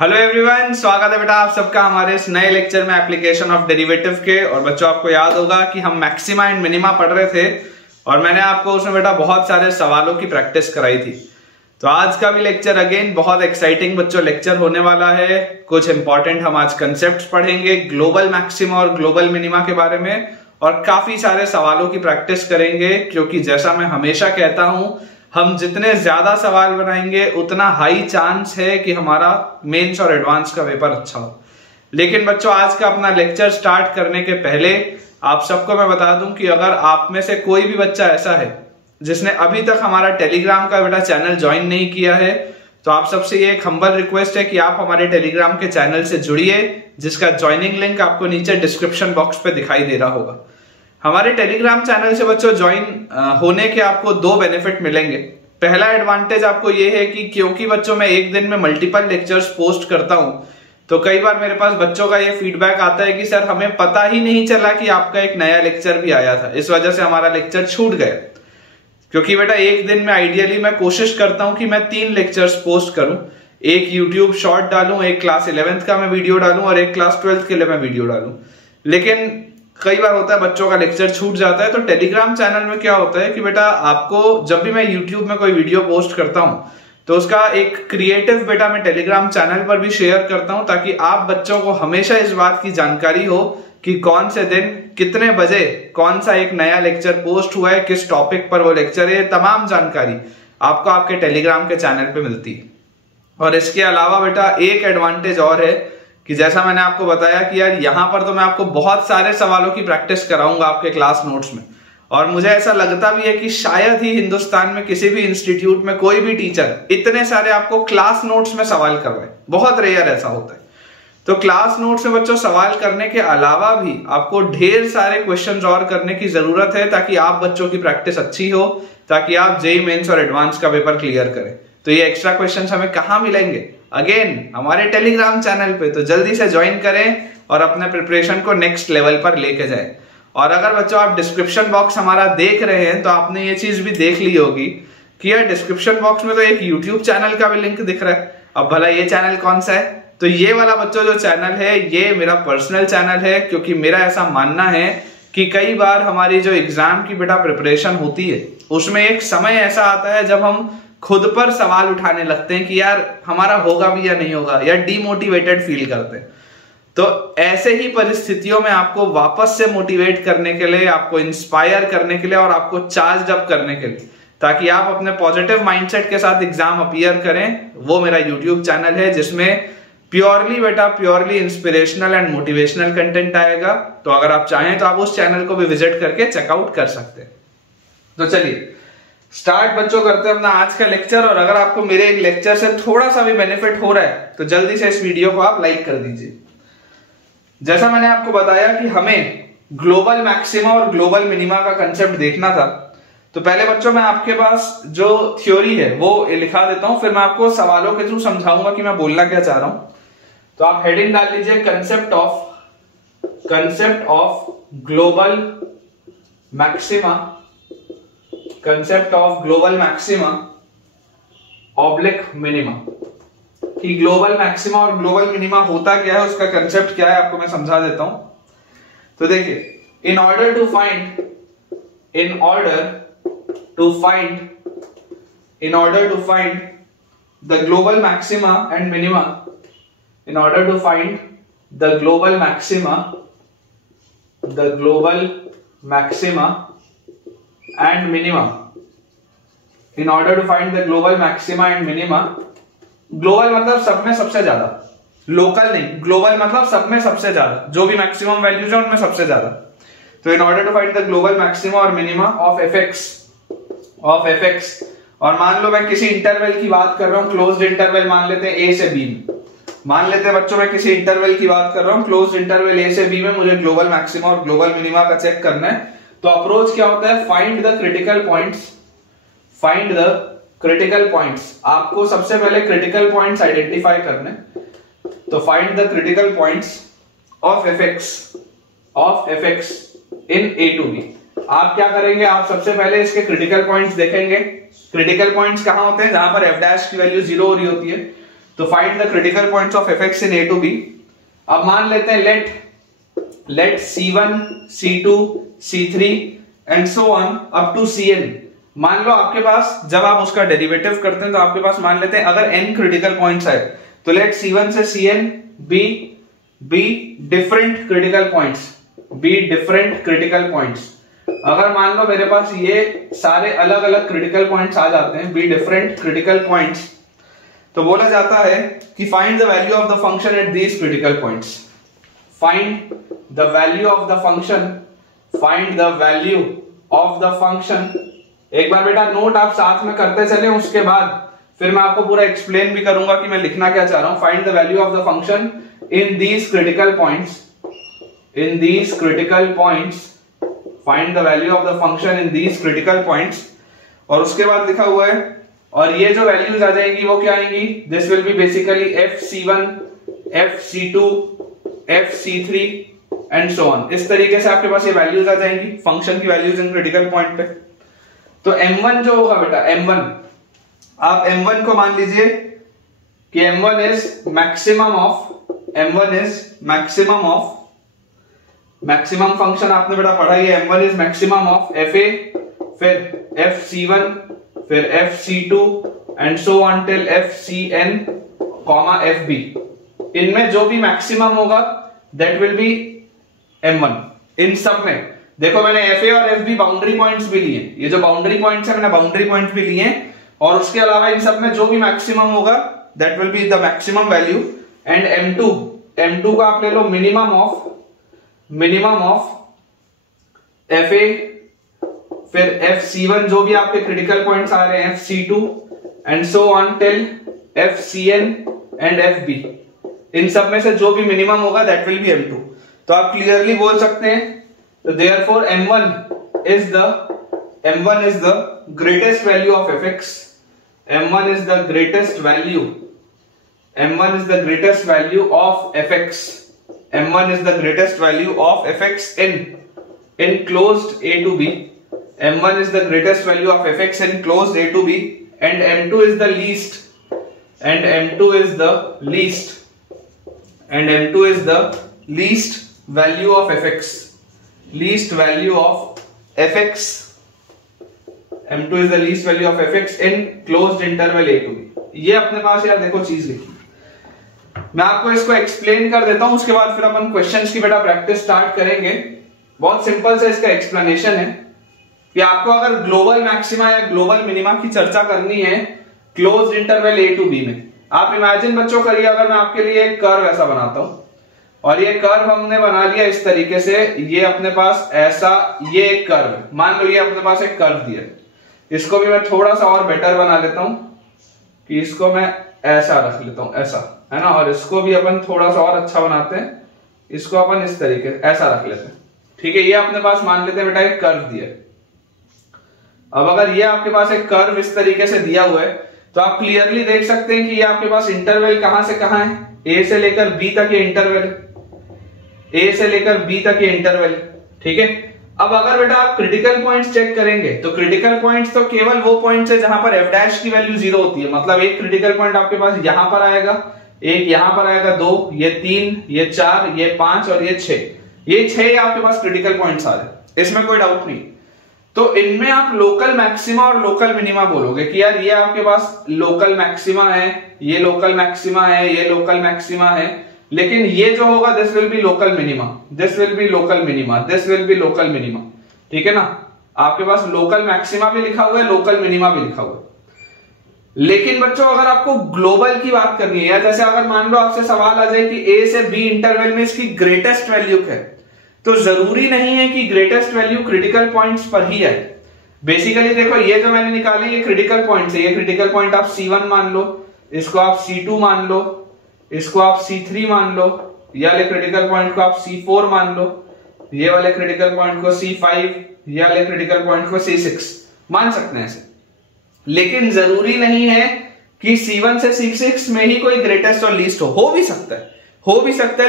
Hello everyone, स्वागत है बेटा आप सबका हमारे इस नए लेक्चर में एप्लीकेशन ऑफ डेरिवेटिव के। और बच्चों आपको याद होगा कि हम मैक्सिमा एंड मिनिमा पढ़ रहे थे और मैंने आपको उसमें बेटा बहुत सारे सवालों की प्रैक्टिस कराई थी। तो आज का भी लेक्चर अगेन बहुत एक्साइटिंग बच्चों लेक्चर होने वाला है। कुछ इंपॉर्टेंट हम आज कंसेप्ट पढ़ेंगे ग्लोबल मैक्सिमा और ग्लोबल मिनिमा के बारे में, और काफी सारे सवालों की प्रैक्टिस करेंगे, क्योंकि जैसा मैं हमेशा कहता हूं, हम जितने ज्यादा सवाल बनाएंगे उतना हाई चांस है कि हमारा मेंस और एडवांस का पेपर अच्छा हो। लेकिन बच्चों आज का अपना लेक्चर स्टार्ट करने के पहले आप सबको मैं बता दूं कि अगर आप में से कोई भी बच्चा ऐसा है जिसने अभी तक हमारा टेलीग्राम का बेटा चैनल ज्वाइन नहीं किया है, तो आप सबसे ये एक हम्बल रिक्वेस्ट है कि आप हमारे टेलीग्राम के चैनल से जुड़िए, जिसका ज्वाइनिंग लिंक आपको नीचे डिस्क्रिप्शन बॉक्स पे दिखाई दे रहा होगा। हमारे टेलीग्राम चैनल से बच्चों ज्वाइन होने के आपको दो बेनिफिट मिलेंगे। पहला एडवांटेज आपको ये है कि क्योंकि बच्चों मैं एक दिन में मल्टीपल लेक्चर्स पोस्ट करता हूं, तो कई बार मेरे पास बच्चों का ये फीडबैक आता है कि सर हमें पता ही नहीं चला कि आपका एक नया लेक्चर भी आया था, इस वजह से हमारा लेक्चर छूट गया। क्योंकि बेटा एक दिन में आइडियली मैं कोशिश करता हूं कि मैं 3 लेक्चर्स पोस्ट करूं, एक यूट्यूब शॉर्ट डालूं, एक क्लास 11th का मैं वीडियो डालूं और एक क्लास 12th के लिए मैं वीडियो डालूं। लेकिन कई बार होता है बच्चों का लेक्चर छूट जाता है। तो टेलीग्राम चैनल में क्या होता है कि बेटा आपको जब भी मैं यूट्यूब में कोई वीडियो पोस्ट करता हूं तो उसका एक क्रिएटिव बेटा मैं टेलीग्राम चैनल पर भी शेयर करता हूं, ताकि आप बच्चों को हमेशा इस बात की जानकारी हो कि कौन से दिन कितने बजे कौन सा एक नया लेक्चर पोस्ट हुआ है, किस टॉपिक पर वो लेक्चर है, तमाम जानकारी आपको आपके टेलीग्राम के चैनल पे मिलती है। और इसके अलावा बेटा एक एडवांटेज और है कि जैसा मैंने आपको बताया कि यार यहाँ पर तो मैं आपको बहुत सारे सवालों की प्रैक्टिस कराऊंगा आपके क्लास नोट्स में, और मुझे ऐसा लगता भी है कि शायद ही हिंदुस्तान में किसी भी इंस्टीट्यूट में कोई भी टीचर इतने सारे आपको क्लास नोट्स में सवाल करवाए, बहुत रेयर ऐसा होता है। तो क्लास नोट्स में बच्चों सवाल करने के अलावा भी आपको ढेर सारे क्वेश्चंस और करने की जरूरत है, ताकि आप बच्चों की प्रैक्टिस अच्छी हो, ताकि आप जेईई मेंस और एडवांस का पेपर क्लियर करें। तो ये एक्स्ट्रा क्वेश्चंस हमें कहाँ मिलेंगे? अगेन हमारे टेलीग्राम चैनल पे। तो जल्दी से ज्वाइन करें और अपने प्रिपरेशन को नेक्स्ट लेवल पर लेके जाएं। और अगर बच्चों आप डिस्क्रिप्शन बॉक्स हमारा देख रहे हैं तो आपने ये चीज भी देख ली होगी कि यार डिस्क्रिप्शन बॉक्स में तो एक यूट्यूब चैनल का भी लिंक दिख रहा है। अब भला ये चैनल कौन सा है? तो ये वाला बच्चों जो चैनल है ये मेरा पर्सनल चैनल है, क्योंकि मेरा ऐसा मानना है कि कई बार हमारी जो एग्जाम की बेटा प्रिपरेशन होती है उसमें एक समय ऐसा आता है जब हम खुद पर सवाल उठाने लगते हैं कि यार हमारा होगा भी या नहीं होगा, या डीमोटिवेटेड फील करते हैं। तो ऐसे ही परिस्थितियों में आपको वापस से मोटिवेट करने के लिए, आपको इंस्पायर करने के लिए और आपको चार्ज अप करने के लिए, ताकि आप अपने पॉजिटिव माइंडसेट के साथ एग्जाम अपीयर करें, वो मेरा यूट्यूब चैनल है जिसमें purely inspirational and motivational content आएगा। तो अगर आप चाहें तो आप उस चैनल को भी विजिट करके चेकआउट कर सकते हैं। तो चलिए स्टार्ट बच्चों करते हैं अपना आज का लेक्चर। और अगर आपको मेरे एक लेक्चर से थोड़ा सा भी बेनिफिट हो रहा है तो जल्दी से इस वीडियो को आप लाइक कर दीजिए। जैसा मैंने आपको बताया कि हमें ग्लोबल मैक्सिमा और ग्लोबल मिनिमा का कंसेप्ट देखना था, तो पहले बच्चों मैं आपके पास जो थ्योरी है वो लिखा देता हूं, फिर मैं आपको सवालों के थ्रू समझाऊंगा कि मैं बोलना क्या चाह रहा हूं। तो आप हेडिंग डाल लीजिए concept of global maxima, concept of global maxima oblique minima. कि ग्लोबल मैक्सिमा और ग्लोबल मिनिमा होता क्या है, उसका कंसेप्ट क्या है, आपको मैं समझा देता हूं। तो देखिए, in order to find the global maxima and minima, in order to find the global maxima and minima, in order to find the global maxima and minima, global मतलब सब में सबसे ज्यादा, लोकल नहीं, ग्लोबल मतलब सब में सबसे ज्यादा, जो भी मैक्सिमम वैल्यूज है उनमें सबसे ज्यादा। तो in order to find the global maxima और मिनिमा ऑफ एफ एक्स, और मान लो मैं किसी इंटरवल की बात कर रहा हूं, क्लोज्ड इंटरवल मान लेते हैं ए से बी में, मान लेते हैं बच्चों मैं किसी इंटरवल की बात कर रहा हूं, क्लोज्ड इंटरवल ए से बी में मुझे ग्लोबल मैक्सिमा और ग्लोबल मिनिमा का चेक करना है। तो अप्रोच क्या होता है? Find the critical points. आपको सबसे पहले क्रिटिकल पॉइंट्स आइडेंटिफाई करने। तो find the critical points of F X in A to B. आप क्या करेंगे? आप सबसे पहले इसके क्रिटिकल पॉइंट्स देखेंगे। क्रिटिकल पॉइंट्स कहां होते हैं? जहां पर f' की वैल्यू 0 हो रही होती है। तो find the critical points of fx in a to b। अब मान लेते हैं let c1 c2 c3 and so on up to cn। मान लो आपके पास जब आप उसका डेरिवेटिव करते हैं तो आपके पास मान लेते हैं अगर n क्रिटिकल पॉइंट्स है तो लेट c1 से cn be different critical points. अगर मान लो मेरे पास ये सारे अलग अलग क्रिटिकल पॉइंट्स आ जाते हैं, बी डिफरेंट क्रिटिकल पॉइंट्स, तो बोला जाता है कि find the value of the function at these critical points. Find the value of the function. एक बार बेटा नोट आप साथ में करते चले, उसके बाद फिर मैं आपको पूरा एक्सप्लेन भी करूंगा कि मैं लिखना क्या चाह रहा हूं। Find the value of the function in these critical points, find the value of the function in these critical points. और उसके बाद लिखा हुआ है, और ये जो वैल्यूज आ जाएंगी वो क्या आएंगी, this will B basically fc1 fc2 fc3 and so on. इस तरीके से आपके पास ये वैल्यूज आ जाएंगी, फंक्शन की वैल्यूज इन क्रिटिकल पॉइंट पे। तो m1 जो होगा बेटा, m1 आप m1 को मान लीजिए कि m1 इज मैक्सिमम फंक्शन आपने बेटा पढ़ा ही है, m1 is maximum of fa, फिर fc1, फिर fc2 and so on till fcn, fb। इनमें जो भी मैक्सिमम होगा दैट विल बी m1। इन सब में देखो मैंने fa और fb बाउंड्री पॉइंट्स भी लिए, ये जो बाउंड्री पॉइंट्स है मैंने बाउंड्री पॉइंट्स भी लिए, और उसके अलावा इन सब में जो भी मैक्सिमम होगा that will be the maximum value. And m2 का आप ले लो मिनिमम ऑफ fa, फिर fc1 जो भी आपके क्रिटिकल पॉइंट्स आ रहे हैं, fc2 and so on till fcn and fb। इन सब में से जो भी मिनिमम होगा दैट विल बी m2। तो आप क्लियरली बोल सकते हैं, तो therefore m1 is the greatest value of fx। m1 is the greatest value of fx। m1 is the greatest value of fx in closed a to b। m1 is the greatest value of fx in closed a to b, and m2 is the least value of fx। m2 is the least value of fx in closed interval a to b। ये अपने पास यार देखो चीज लिखी, मैं आपको इसको explain कर देता हूं, उसके बाद फिर अपन क्वेश्चंस की बेटा प्रैक्टिस स्टार्ट करेंगे। बहुत सिंपल से इसका एक्सप्लेनेशन है कि आपको अगर ग्लोबल मैक्सिमा या ग्लोबल मिनिमा की चर्चा करनी है closed interval A to B में, आप इमेजिन बच्चों करिए अगर मैं आपके लिए एक कर्व ऐसा बनाता हूं, और ये कर्व हमने बना लिया इस तरीके से, ये अपने पास ऐसा, ये एक कर्व, मान लो ये अपने पास एक कर्व दिया, इसको भी मैं थोड़ा सा और बेटर बना लेता हूं कि इसको मैं ऐसा रख लेता हूं, ऐसा है ना, और इसको भी अपन थोड़ा सा और अच्छा बनाते हैं, इसको अपन इस तरीके ऐसा रख लेते हैं। ठीक है, ये अपने पास मान लेते हैं बेटा एक कर्व दिया। अब अगर ये आपके पास एक कर्व इस तरीके से दिया हुआ है तो आप क्लियरली देख सकते हैं कि ये आपके पास इंटरवल कहां से कहां है, ए से लेकर बी तक ये इंटरवल, ए से लेकर बी तक ये इंटरवल। ठीक है, अब अगर बेटा आप क्रिटिकल पॉइंट्स चेक करेंगे तो क्रिटिकल पॉइंट्स तो केवल वो पॉइंट्स है जहां पर f डैश की वैल्यू 0 होती है। मतलब एक क्रिटिकल पॉइंट आपके पास यहां पर आएगा, एक यहां पर आएगा, 2, ये 3, ये 4, ये 5 और ये 6, ये 6 आपके पास क्रिटिकल पॉइंट्स आ रहे, इसमें कोई डाउट नहीं। तो इनमें आप लोकल मैक्सिमा और लोकल मिनिमा बोलोगे कि यार ये आपके पास लोकल मैक्सिमा है, ये लोकल मैक्सिमा है, ये लोकल मैक्सिमा है, लेकिन ये जो होगा this will B local minima, this will B local minima, this will B local minima. ठीक है ना, आपके पास लोकल मैक्सिमा भी लिखा हुआ है, लोकल मिनिमा भी लिखा हुआ है। लेकिन बच्चों अगर आपको ग्लोबल की बात करनी है, जैसे अगर मान लो आपसे सवाल आ जाए कि ए से बी इंटरवल में इसकी ग्रेटेस्ट वैल्यू क्या है, तो जरूरी नहीं है कि ग्रेटेस्ट वैल्यू क्रिटिकल पॉइंट्स पर ही है। बेसिकली देखो ये जो मैंने निकाले ये क्रिटिकल पॉइंट्स है, ये क्रिटिकल पॉइंट आप C1 मान लो, इसको आप C2 मान लो, इसको आप C3 मान लो, ये वाले क्रिटिकल पॉइंट को आप C4 मान लो, ये वाले क्रिटिकल पॉइंट को C5, ये वाले क्रिटिकल पॉइंट को C6 मान सकते हैं ऐसे। लेकिन जरूरी नहीं है कि C1 से C6 में ही कोई ग्रेटेस्ट और लीस्ट हो भी सकता है,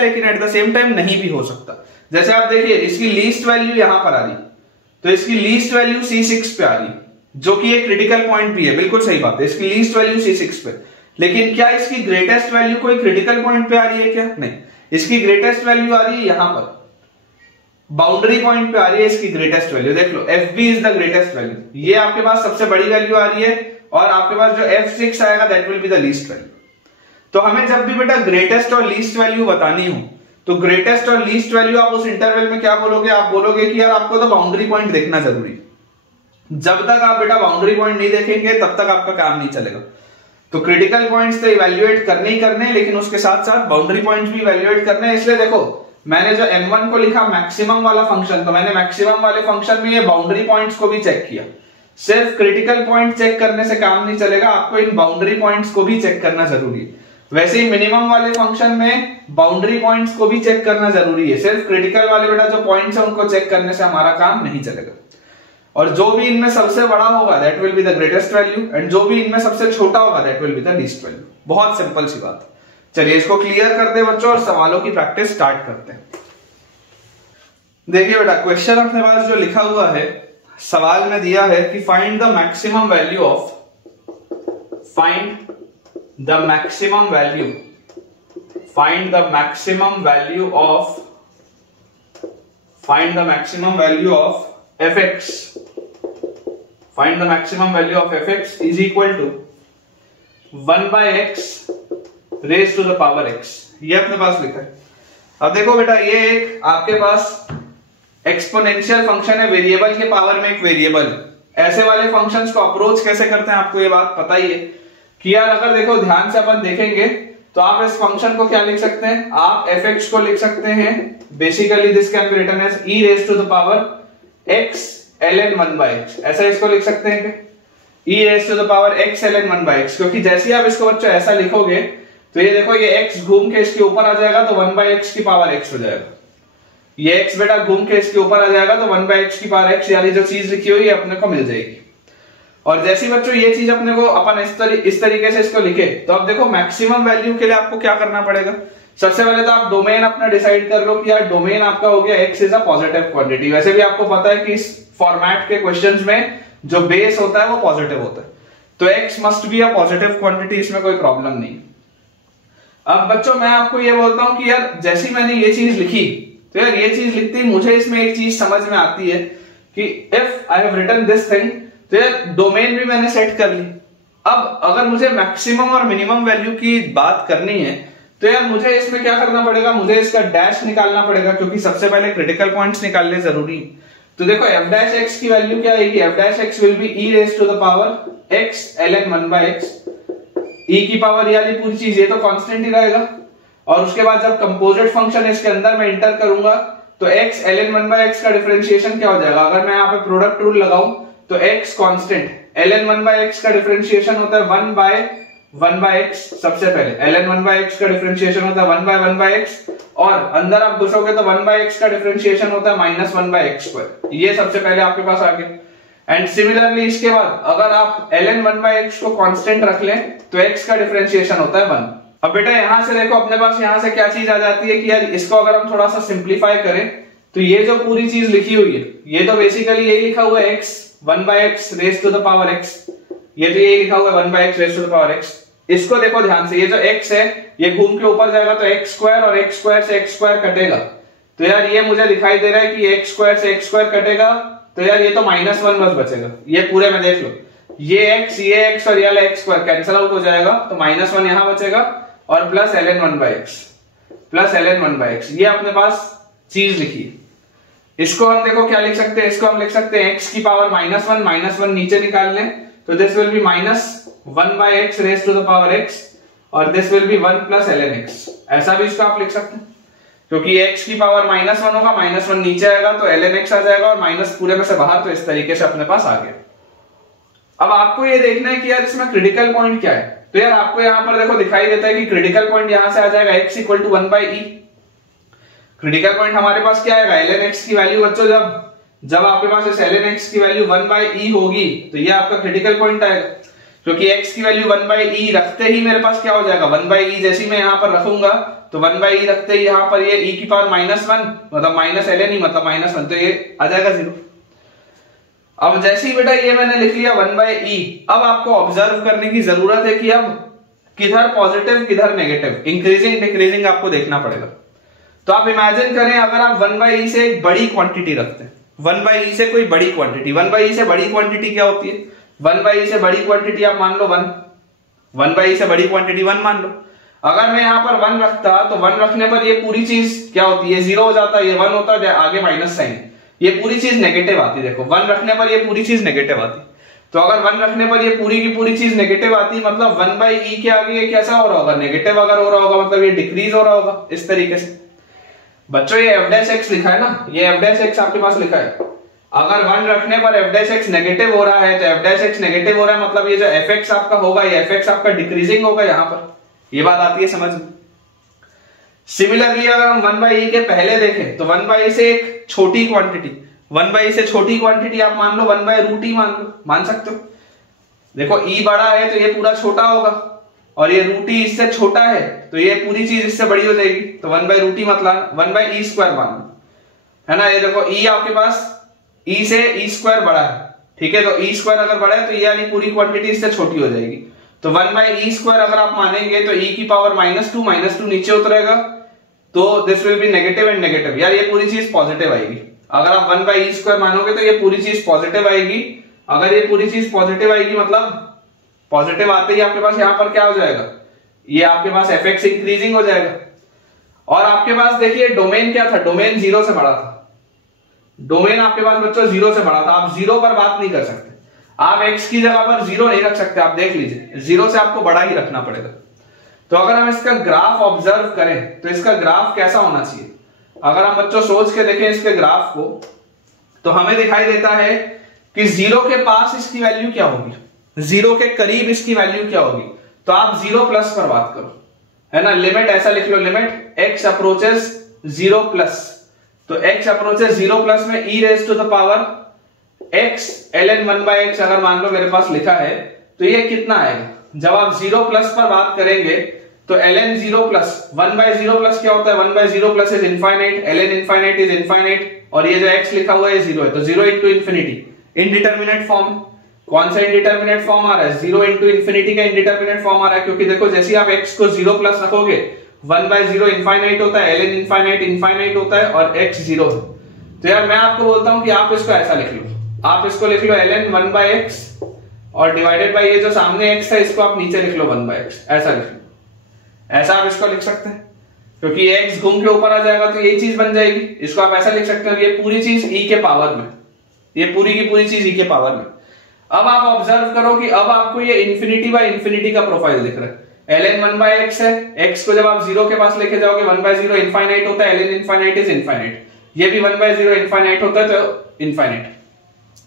लेकिन एट द सेम टाइम नहीं भी हो सकता। जैसे आप देखिए इसकी लीस्ट वैल्यू यहां पर आ रही, तो इसकी लीस्ट वैल्यू C6 पे आ रही, जो कि एक क्रिटिकल पॉइंट भी है, बिल्कुल सही बात है, इसकी लीस्ट वैल्यू C6 पे। लेकिन क्या इसकी ग्रेटेस्ट वैल्यू कोई क्रिटिकल पॉइंट पे आ रही है क्या? नहीं, इसकी ग्रेटेस्ट वैल्यू आ रही है यहां पर, बाउंड्री पॉइंट पे आ रही है इसकी ग्रेटेस्ट वैल्यू। देख लो F B is the greatest value, ये आपके पास सबसे बड़ी वैल्यू आ रही है, और आपके पास जो F6 आएगा that will be the least value. तो हमें जब भी बेटा ग्रेटेस्ट और लीस्ट वैल्यू बतानी हो तो ग्रेटेस्ट और लीस्ट वैल्यू आप उस इंटरवल में क्या बोलोगे? आप बोलोगे कि यार आपको तो बाउंड्री पॉइंट देखना जरूरी है। जब तक आप बेटा बाउंड्री पॉइंट नहीं देखेंगे तब तक आपका काम नहीं चलेगा। तो क्रिटिकल पॉइंट्स तो इवैल्यूएट करने ही करने, लेकिन उसके साथ साथ बाउंड्री पॉइंट्स भी इवैल्यूएट करने हैं। इसलिए देखो मैंने जो M1 को लिखा मैक्सिमम वाला फंक्शन, तो मैंने मैक्सिमम वाले फंक्शन में ये बाउंड्री पॉइंट्स को भी चेक किया। सिर्फ क्रिटिकल पॉइंट चेक करने से काम नहीं चलेगा, आपको इन बाउंड्री पॉइंट्स को भी चेक करना जरूरी है। वैसे ही मिनिमम वाले फंक्शन में बाउंड्री पॉइंट्स को भी चेक करना जरूरी है। सिर्फ क्रिटिकल वाले बेटा जो पॉइंट्स है उनको चेक करने से हमारा काम नहीं चलेगा। और जो भी इनमें सबसे बड़ा होगा that will be the greatest value, and जो भी इनमें सबसे छोटा होगा that will be the least value. बहुत सिंपल सी बात। चलिए इसको क्लियर करते हैं बच्चों और सवालों की प्रैक्टिस स्टार्ट करते हैं। देखिए बेटा क्वेश्चन अपने पास जो लिखा हुआ है, सवाल में दिया है कि find the maximum value of, find the maximum value, find the maximum value of, find the maximum value of fx, find the maximum value of fx is equal to 1 by x raised to the power x। ये अपने पास लिखा है। अब देखो बेटा ये एक आपके पास एक्सपोनेंशियल फंक्शन है, वेरिएबल के पावर में एक वेरिएबल। ऐसे वाले फंक्शंस को अप्रोच कैसे करते हैं आपको ये बात पता ही है कि यार अगर देखो ध्यान से अपन देखेंगे तो आप इस फंक्शन को क्या लिख सकते हैं? आप fx को लिख सकते हैं basically this can be written as e raised to the power x ln 1 by x, ऐसा इसको लिख सकते हैं कि e raised to the power x ln 1 by x, क्योंकि जैसे ही आप इसको बच्चों ऐसा लिखोगे तो ये देखो ये x घूम के इसके ऊपर आ जाएगा तो 1 by x की पावर x हो जाएगा। ये x बेटा घूम के इसके ऊपर आ जाएगा तो 1 by x की पावर x, यानी जो चीज लिखी हुई है अपने को मिल जाएगी। और जैसे ही बच्चों ये चीज अपने को अपन इस तरीके से इसको लिखे तो अब देखो मैक्सिमम वैल्यू के लिए आपको क्या करना पड़ेगा? सबसे पहले तो आप डोमेन अपना डिसाइड कर लो कि यार डोमेन आपका हो गया x is a positive quantity. वैसे भी आपको पता है कि इस फॉर्मेट के क्वेश्चंस में जो बेस होता है वो पॉजिटिव होता है, तो x must be a positive quantity, इसमें कोई प्रॉब्लम नहीं। अब बच्चों मैं आपको ये बोलता हूं कि यार जैसे ही मैंने ये चीज लिखी तो यार ये चीज लिखते ही मुझे इसमें एक चीज समझ में आती है कि if I have written this thing, तो यार डोमेन भी मैंने सेट कर ली। अब अगर मुझे मैक्सिमम और मिनिमम वैल्यू की बात करनी है तो यार मुझे इसमें क्या करना पड़ेगा? मुझे इसका डैश निकालना पड़ेगा, क्योंकि सबसे पहले क्रिटिकल पॉइंट्स निकालने जरूरी। तो देखो f डैश x की वैल्यू क्या आएगी? f dash x will B e raised to the power x ln 1 by x, e की पावर ये वाली पूरी चीज ये तो कांस्टेंट ही रहेगा। और उसके बाद जब कंपोजिट फंक्शन इसके अंदर मैं इंटर करूंगा तो x ln 1 by x का डिफरेंशिएशन क्या हो जाएगा? अगर मैं यहाँ पे प्रोडक्ट रूल लगाऊं तो x constant, ln 1 by x का डिफरेंशिएशन होता है 1 by x। सबसे पहले ln 1 by x का डिफरेंशिएशन होता है 1 by x, और अंदर आप घुसोगे तो 1 by x का डिफरेंशिएशन होता है -1 by x स्क्वायर। ये सबसे पहले आपके पास आ गया। एंड सिमिलरली इसके बाद अगर आप ln 1 by x को कांस्टेंट रख लें तो x का डिफरेंशिएशन होता है 1। अब बेटा यहां से देखो अपने पास यहां से क्या चीज आ जाती है कि यार इसको अगर हम थोड़ा सा सिंप्लीफाई करें तो ये जो पूरी चीज लिखी हुई है ये तो बेसिकली यही लिखा हुआ है x 1 by x raised to the power x, ये तो यही लिखा हुआ है 1 by x raised to the power x। इसको देखो ध्यान से, ये जो x है ये घूम के ऊपर जाएगा तो x स्क्वायर, और x स्क्वायर से x स्क्वायर कटेगा तो यार ये मुझे दिखाई दे रहा है कि x स्क्वायर से x स्क्वायर कटेगा तो यार ये तो -1 बस बचेगा। ये पूरे में देख लो ये x और ये वाला x स्क्वायर कैंसिल आउट हो जाएगा तो -1 यहां बचेगा और plus ln 1 by x, plus ln 1 by x, ये अपने पास चीज लिखी है। इसको हम देखो क्या लिख सकते हैं? इसको हम लिख सकते हैं x की पावर -1 नीचे निकाल लें तो this will B -1 by x raised to the power x, और this will B 1 plus ln x। ऐसा भी इसको आप लिख सकते हैं क्योंकि x की पावर -1 होगा, -1 नीचे आएगा तो ln x आ जाएगा और माइनस पूरे में से बाहर, तो इस तरीके से अपने पास आ गया। अब आपको ये देखना है कि यार इसमें क्रिटिकल पॉइंट क्या है। तो यार आपको यहां पर देखो दिखाई देता है कि क्रिटिकल पॉइंट यहां से आ जाएगा x = 1 by e। Critical point हमारे पास क्या आएगा? ln x की वैल्यू बच्चों जब आपके पास इस ln x की वैल्यू 1 by e होगी तो ये आपका क्रिटिकल पॉइंट आएगा, क्योंकि x की वैल्यू 1 by e रखते ही मेरे पास क्या हो जाएगा? 1 by e जैसे मैं यहां पर रखूंगा तो 1 by e रखते ही यहां पर ये e की पावर -1 मतलब -ln e मतलब -1, तो ये आ जाएगा 0। अब जैसे ही बेटा ये मैंने लिख लिया 1 by e, अब आपको ऑब्जर्व करने की जरूरत है कि अब किधर पॉजिटिव किधर नेगेटिव, इंक्रीजिंग डिक्रीजिंग आपको देखना पड़ेगा। तो आप इमेजिन करें अगर आप 1/e से एक बड़ी क्वांटिटी रखते हैं, 1/e से कोई बड़ी क्वांटिटी, 1/e से बड़ी क्वांटिटी क्या होती है, 1/e से बड़ी क्वांटिटी आप मान लो 1, 1/e से बड़ी क्वांटिटी 1 मान लो। अगर मैं यहां पर 1 रखता तो 1 रखने पर ये पूरी चीज क्या होती है, 0 हो जाता है, ये 1 होता है, आगे माइनस साइन, ये पूरी चीज नेगेटिव आती। देखो 1 रखने पर ये पूरी चीज नेगेटिव आती। तो अगर 1 रखने पर ये पूरी की पूरी चीज नेगेटिव आती, मतलब 1/e के आगे ये कैसा हो रहा होगा, नेगेटिव अगर हो रहा होगा मतलब ये डिक्रीज हो रहा होगा इस तरीके से। बच्चों ये f' लिखा है ना, ये f' आपके पास लिखा है। अगर 1 रखने पर f' नेगेटिव हो रहा है तो f' नेगेटिव हो रहा है, मतलब ये जो fx आपका होगा ये fx आपका डिक्रीजिंग होगा यहां पर। ये बात आती है समझ में। सिमिलरली अगर हम 1/e के पहले देखें तो 1/e से एक छोटी क्वांटिटी, 1/e से छोटी क्वांटिटी आप मान लो 1/√e मान लो, मान सकते हो। देखो e बड़ा है तो ये पूरा छोटा होगा, और ये √e इससे छोटा है तो ये पूरी चीज इससे बड़ी हो जाएगी। तो 1/√e मतलब 1/e² मान लो, है ना। ये देखो e आपके पास e से e² बड़ा है, ठीक है। तो e² अगर बड़ा है तो ये वाली पूरी क्वांटिटी इससे छोटी हो जाएगी। तो 1/e² अगर आप मानेंगे तो e की पावर -2 नीचे उतरेगा, तो this will B negative and negative. यार ये पूरी चीज पॉजिटिव आएगी। अगर आप 1/e² मानोगे तो ये पूरी चीज पॉजिटिव आएगी। अगर ये पूरी चीज पॉजिटिव आएगी मतलब पॉजिटिव आते ही आपके पास यहां पर क्या हो जाएगा, ये आपके पास fx इंक्रीजिंग हो जाएगा। और आपके पास देखिए डोमेन क्या था, डोमेन 0 से बड़ा था। डोमेन आपके पास बच्चों 0 से बड़ा था। आप 0 पर बात नहीं कर सकते, आप x की जगह पर 0 नहीं रख सकते। आप देख लीजिए 0 से आपको बड़ा ही रखना पड़ेगा। तो अगर हम इसका ग्राफ ऑब्जर्व करें तो इसका ग्राफ कैसा होना चाहिए, अगर हम बच्चों सोच के देखें इसके ग्राफ को, तो हमें दिखाई देता है कि 0 के पास इसकी वैल्यू क्या होगी, 0 के करीब इसकी वैल्यू क्या होगी। तो आप 0+ पर बात करो, है ना। लिमिट ऐसा लिख लो, लिमिट x अप्रोचेस 0+। तो x अप्रोचेस 0+ में e⁻⁴ x ln 1/x अगर मान लो मेरे पास लिखा है तो ये कितना आएगा। जब आप 0+ पर बात करेंगे तो ln 0+, 1/0+ क्या होता है, 1/0+ is infinite, ln infinite is infinite, और ये जो x लिखा हुआ है 0 है, तो 0 × इंफिनिटी, इनडिटरमिनेट फॉर्म। कौन सा इनडिटरमिनेट फॉर्म आ रहा है, 0 × इंफिनिटी का इनडिटरमिनेट फॉर्म आ रहा है। क्योंकि देखो जैसे आप x को 0+ रखोगे 1/0 इनफाइनाइट होता है, ln इनफाइनाइट इनफाइनाइट होता है, और x 0 है। तो यार मैं आपको बोलता हूं कि आप इसको ऐसा लिख लो, आप इसको लिख लो ln 1/x और डिवाइडेड बाय ये जो सामने x है इसको आप नीचे लिख लो 1/x, ऐसा लिख लो। ऐसा आप इसको लिख सकते हैं, क्योंकि x घूम के ऊपर आ जाएगा तो ये चीज बन जाएगी। इसको आप ऐसा लिख सकते हो, ये पूरी चीज e के पावर में, ये पूरी की पूरी चीज e के पावर में। अब आप ऑब्जर्व करो कि अब आपको ये इंफिनिटी का प्रोफाइल दिख रहा है। ln 1/x है, x को जब आप 0 के पास लेके जाओगे 1/0 इनफाइनाइट होता है, ln इनफाइनाइट इज इनफाइनाइट, ये भी 1/0 इनफाइनाइट होता है तो इनफाइनाइट।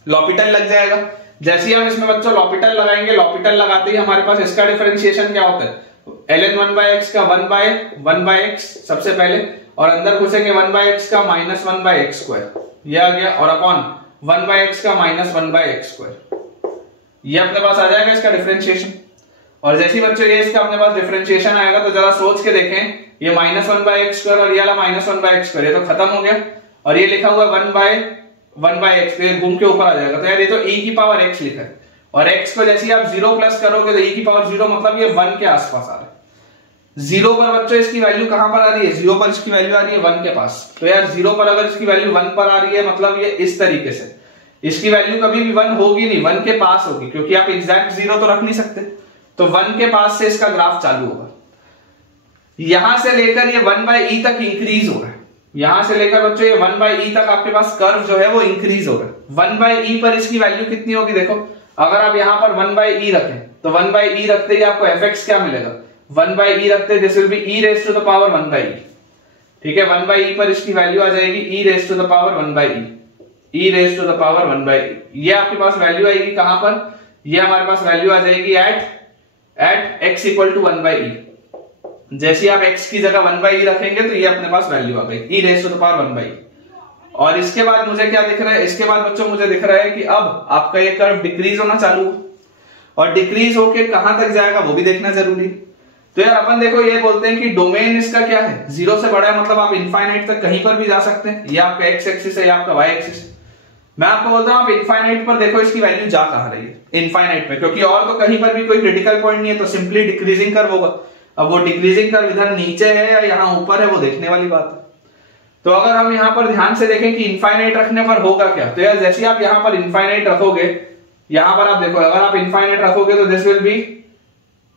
लॉपिटल लग जाएगा। जैसे ही हम इसमें बच्चों लॉपिटल लगाएंगे, लॉपिटल लगाते ही हमारे पास इसका डिफरेंशिएशन क्या होता है, ln 1/x का 1/x सबसे पहले, और अंदर घुसेंगे 1/x का -1/x², ये आ गया, और अपॉन 1/x का -1/x², ये अपने पास आ जाएगा इसका डिफरेंशिएशन। और जैसे ही बच्चों ये इसका अपने पास डिफरेंशिएशन आएगा तो जरा सोच के देखें, ये -1/x² और ये वाला -1/x², ये तो खत्म हो गया, और ये लिखा हुआ 1/x, तो ये घूम के ऊपर आ जाएगा। तो यार ये तो e की पावर x लिखा है, और x को जैसे ही आप 0+ करोगे तो e की पावर 0 मतलब ये 1 के आसपास आ रहा है। 0 पर बच्चों इसकी वैल्यू कहां पर आ रही है, 0 पर इसकी वैल्यू आ रही है 1 के पास। तो यार 0 पर अगर इसकी वैल्यू 1 पर आ रही है मतलब ये इस तरीके से, इसकी वैल्यू कभी भी 1 होगी नहीं, 1 के पास होगी, क्योंकि आप एग्जैक्ट 0 तो रख नहीं सकते। तो 1 के पास से इसका ग्राफ चालू होगा, यहां से लेकर ये 1/e तक इंक्रीज हो रहा है। यहां से लेकर बच्चों ये 1/e तक आपके पास कर्व जो है वो इंक्रीज हो रहा है। 1/e पर इसकी वैल्यू कितनी होगी, देखो अगर आप यहां पर 1/e रखें तो 1/e रखते ही आपको fx क्या मिलेगा, 1/e रखते दिस विल बी e⁻⁴ ठीक है। 1/e पर इसकी वैल्यू आ जाएगी e⁻⁴ ये आपके पास वैल्यू आएगी कहां पर, ये हमारे पास वैल्यू आ जाएगी एट x = 1/e। जैसे आप x की जगह 1/e रखेंगे तो ये अपने पास वैल्यू आ गई e⁻⁴ और इसके बाद मुझे क्या दिख रहा है, इसके बाद बच्चों मुझे दिख रहा है कि अब आपका ये कर्व डिक्रीज होना चालू हो, और डिक्रीज होके कहां तक जाएगा वो भी देखना जरूरी। तो यार अपन देखो ये बोलते हैं कि डोमेन इसका क्या है, 0 से बड़ा है, मतलब आप इनफाइनाइट तक कहीं पर भी जा सकते हैं। ये आपका x एक्सिस है, ये आपका y एक्सिस है। मैं आपको बोलता हूं आप इनफाइनाइट पर देखो इसकी वैल्यू जा कहां रही है, इनफाइनाइट पे, क्योंकि और तो कहीं पर भी कोई क्रिटिकल पॉइंट नहीं है, तो सिंपली डिक्रीजिंग कर्व होगा। अब वो डिक्रीजिंग कर्व इधर नीचे है या यहां ऊपर है वो देखने वाली बात है। तो अगर हम यहां पर ध्यान से देखें कि इनफाइनाइट रखने पर होगा क्या, तो यार जैसे आप यहां पर इनफाइनाइट रखोगे, यहां पर आप देखो अगर आप इनफाइनाइट रखोगे तो this will be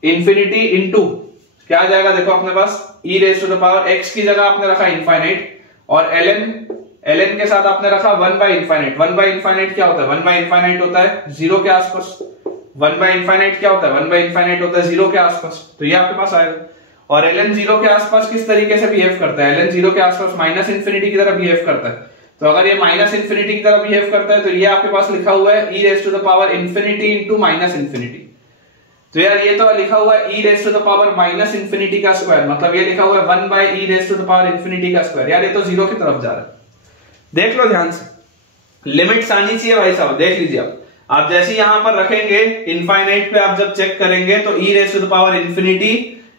infinity into क्या आ जाएगा, देखो अपने पास e raise to the power x की जगह आपने रखा इनफाइनाइट, और ln के साथ आपने रखा 1 बाय इनफाइनाइट। 1 बाय इनफाइनाइट क्या होता है, 1 बाय इनफाइनाइट होता है 0 के आसपास। 1 बाय इनफाइनाइट क्या होता है, 1 बाय इनफाइनाइट होता है 0 के आसपास, तो ये आपके पास आएगा। और ln 0 के आसपास किस तरीके से बिहेव करता है, ln 0 के आसपास माइनस इंफिनिटी की तरफ बिहेव करता है। तो अगर ये माइनस इंफिनिटी की तरफ बिहेव करता है तो ये आपके पास लिखा हुआ है e raise to the power infinity into minus infinity. तो यार ये तो लिखा हुआ है e raise to the power minus infinity का स्क्वायर, मतलब ये लिखा हुआ है 1 by e raise to the power infinity का स्क्वायर। यार ये तो 0 की तरफ जा रहा है, देख लो ध्यान से, लिमिट्स आनी चाहिए भाई साहब। देख लीजिए आप जैसे यहां पर रखेंगे इनफाइनाइट पे, आप जब चेक करेंगे तो e raise to the power infinity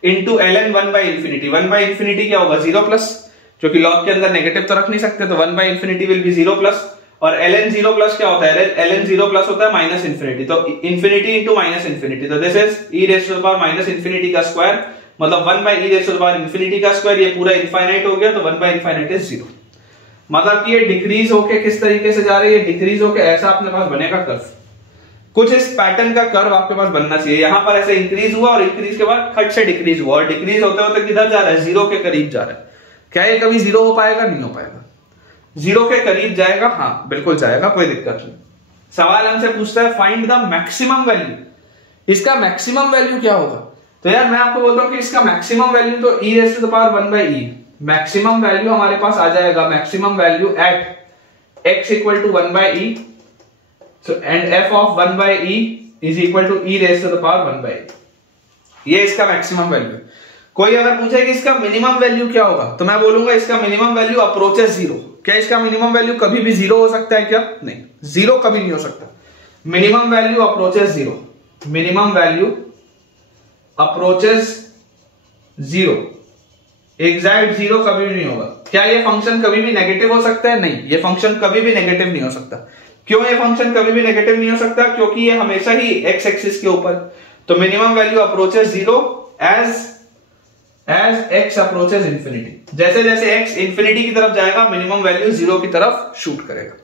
into ln 1 by infinity. 1 by infinity क्या होगा, 0 प्लस, क्योंकि लॉग के अंदर नेगेटिव तो रख नहीं सकते, तो 1 by infinity will be 0 plus, और ln 0 प्लस क्या होता है, ln 0 प्लस होता है माइनस इंफिनिटी, तो इंफिनिटी इनटू माइनस इंफिनिटी, तो this is e raise to the power minus infinity का स्क्वायर, मतलब 1 by e raise to the power infinity का स्क्वायर। ये पूरा इनफाइनाइट हो गया, तो 1 बाय इनफाइनाइट इज 0, मतलब कि ये डिक्रीज होके किस तरीके से जा रही है, डिक्रीज होके ऐसा अपने पास बनेगा कर्व। कुछ इस पैटर्न का कर्व आपके पास बनना चाहिए। यहां पर ऐसे इंक्रीज हुआ और इंक्रीज के बाद खट से डिक्रीज हुआ, और डिक्रीज होते होते किधर जा रहा है, 0 के करीब जा रहा है। क्या ये कभी 0 हो पाएगा, नहीं हो पाएगा। 0 के करीब जाएगा, हाँ बिल्कुल जाएगा, कोई दिक्कत नहीं। सवाल हमसे पूछता है फाइंड द मैक्सिमम वैल्यू, इसका मैक्सिमम वैल्यू क्या होगा। तो यार मैं आपको बोलता हूं कि इसका मैक्सिमम वैल्यू तो e raise to the power 1 by e, maximum value हमारे पास आ जाएगा, maximum value at x equal to 1 by e, so and f of 1 by e is equal to e raised to the power 1 by e, ये इसका maximum value. कोई अगर पूछे कि इसका मिनिमम वैल्यू क्या होगा, तो मैं बोलूंगा इसका मिनिमम वैल्यू अप्रोचेस 0। क्या इसका मिनिमम वैल्यू कभी भी 0 हो सकता है क्या, नहीं, 0 कभी नहीं हो सकता। Minimum value approaches 0, minimum value approaches 0, exact 0 कभी भी नहीं होगा। क्या ये फंक्शन कभी भी नेगेटिव हो सकता है, नहीं, ये फंक्शन कभी भी नेगेटिव नहीं हो सकता। क्यों ये फंक्शन कभी भी नेगेटिव नहीं हो सकता, क्योंकि ये हमेशा ही x एक्सिस के ऊपर। तो minimum value approaches 0 as x approaches infinity. जैसे जैसे x इंफिनिटी की तरफ जाएगा मिनिमम वैल्यू 0 की तरफ शूट करेगा।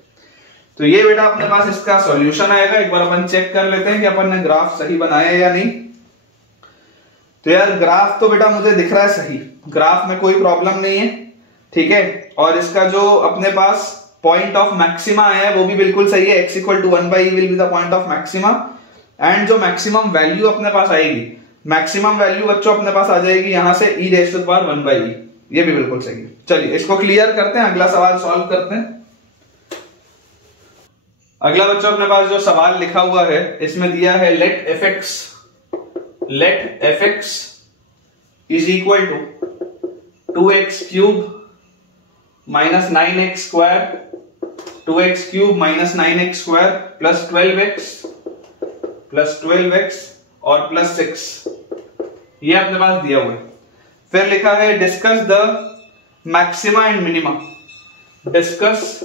तो ये बेटा अपने पास इसका सॉल्यूशन आएगा। एक बार अपन चेक कर लेते हैं कि अपन ने ग्राफ सही बनाया या नहीं। तो यार ग्राफ तो बेटा मुझे दिख रहा है सही, ग्राफ में कोई प्रॉब्लम नहीं है, ठीक है। और इसका जो अपने पास पॉइंट ऑफ मैक्सिमा है वो भी बिल्कुल सही है, x equal to 1 by will be the point of maxima. And जो मैक्सिमम वैल्यू अपने पास आएगी, मैक्सिमम वैल्यू बच्चों अपने पास आ जाएगी यहां से e raise to the power 1 by e, ये भी बिल्कुल सही है। चलिए इसको क्लियर करते हैं, अगला सवाल सॉल्व करते हैं। अगला बच्चों अपने पास जो सवाल लिखा हुआ है इसमें दिया है let F X is equal to 2x cube minus 9x square, 2x cube minus 9x square plus 12x और प्लस 6, ये अपने पास दिया हुआ है। फिर लिखा है discuss the maxima and minima, discuss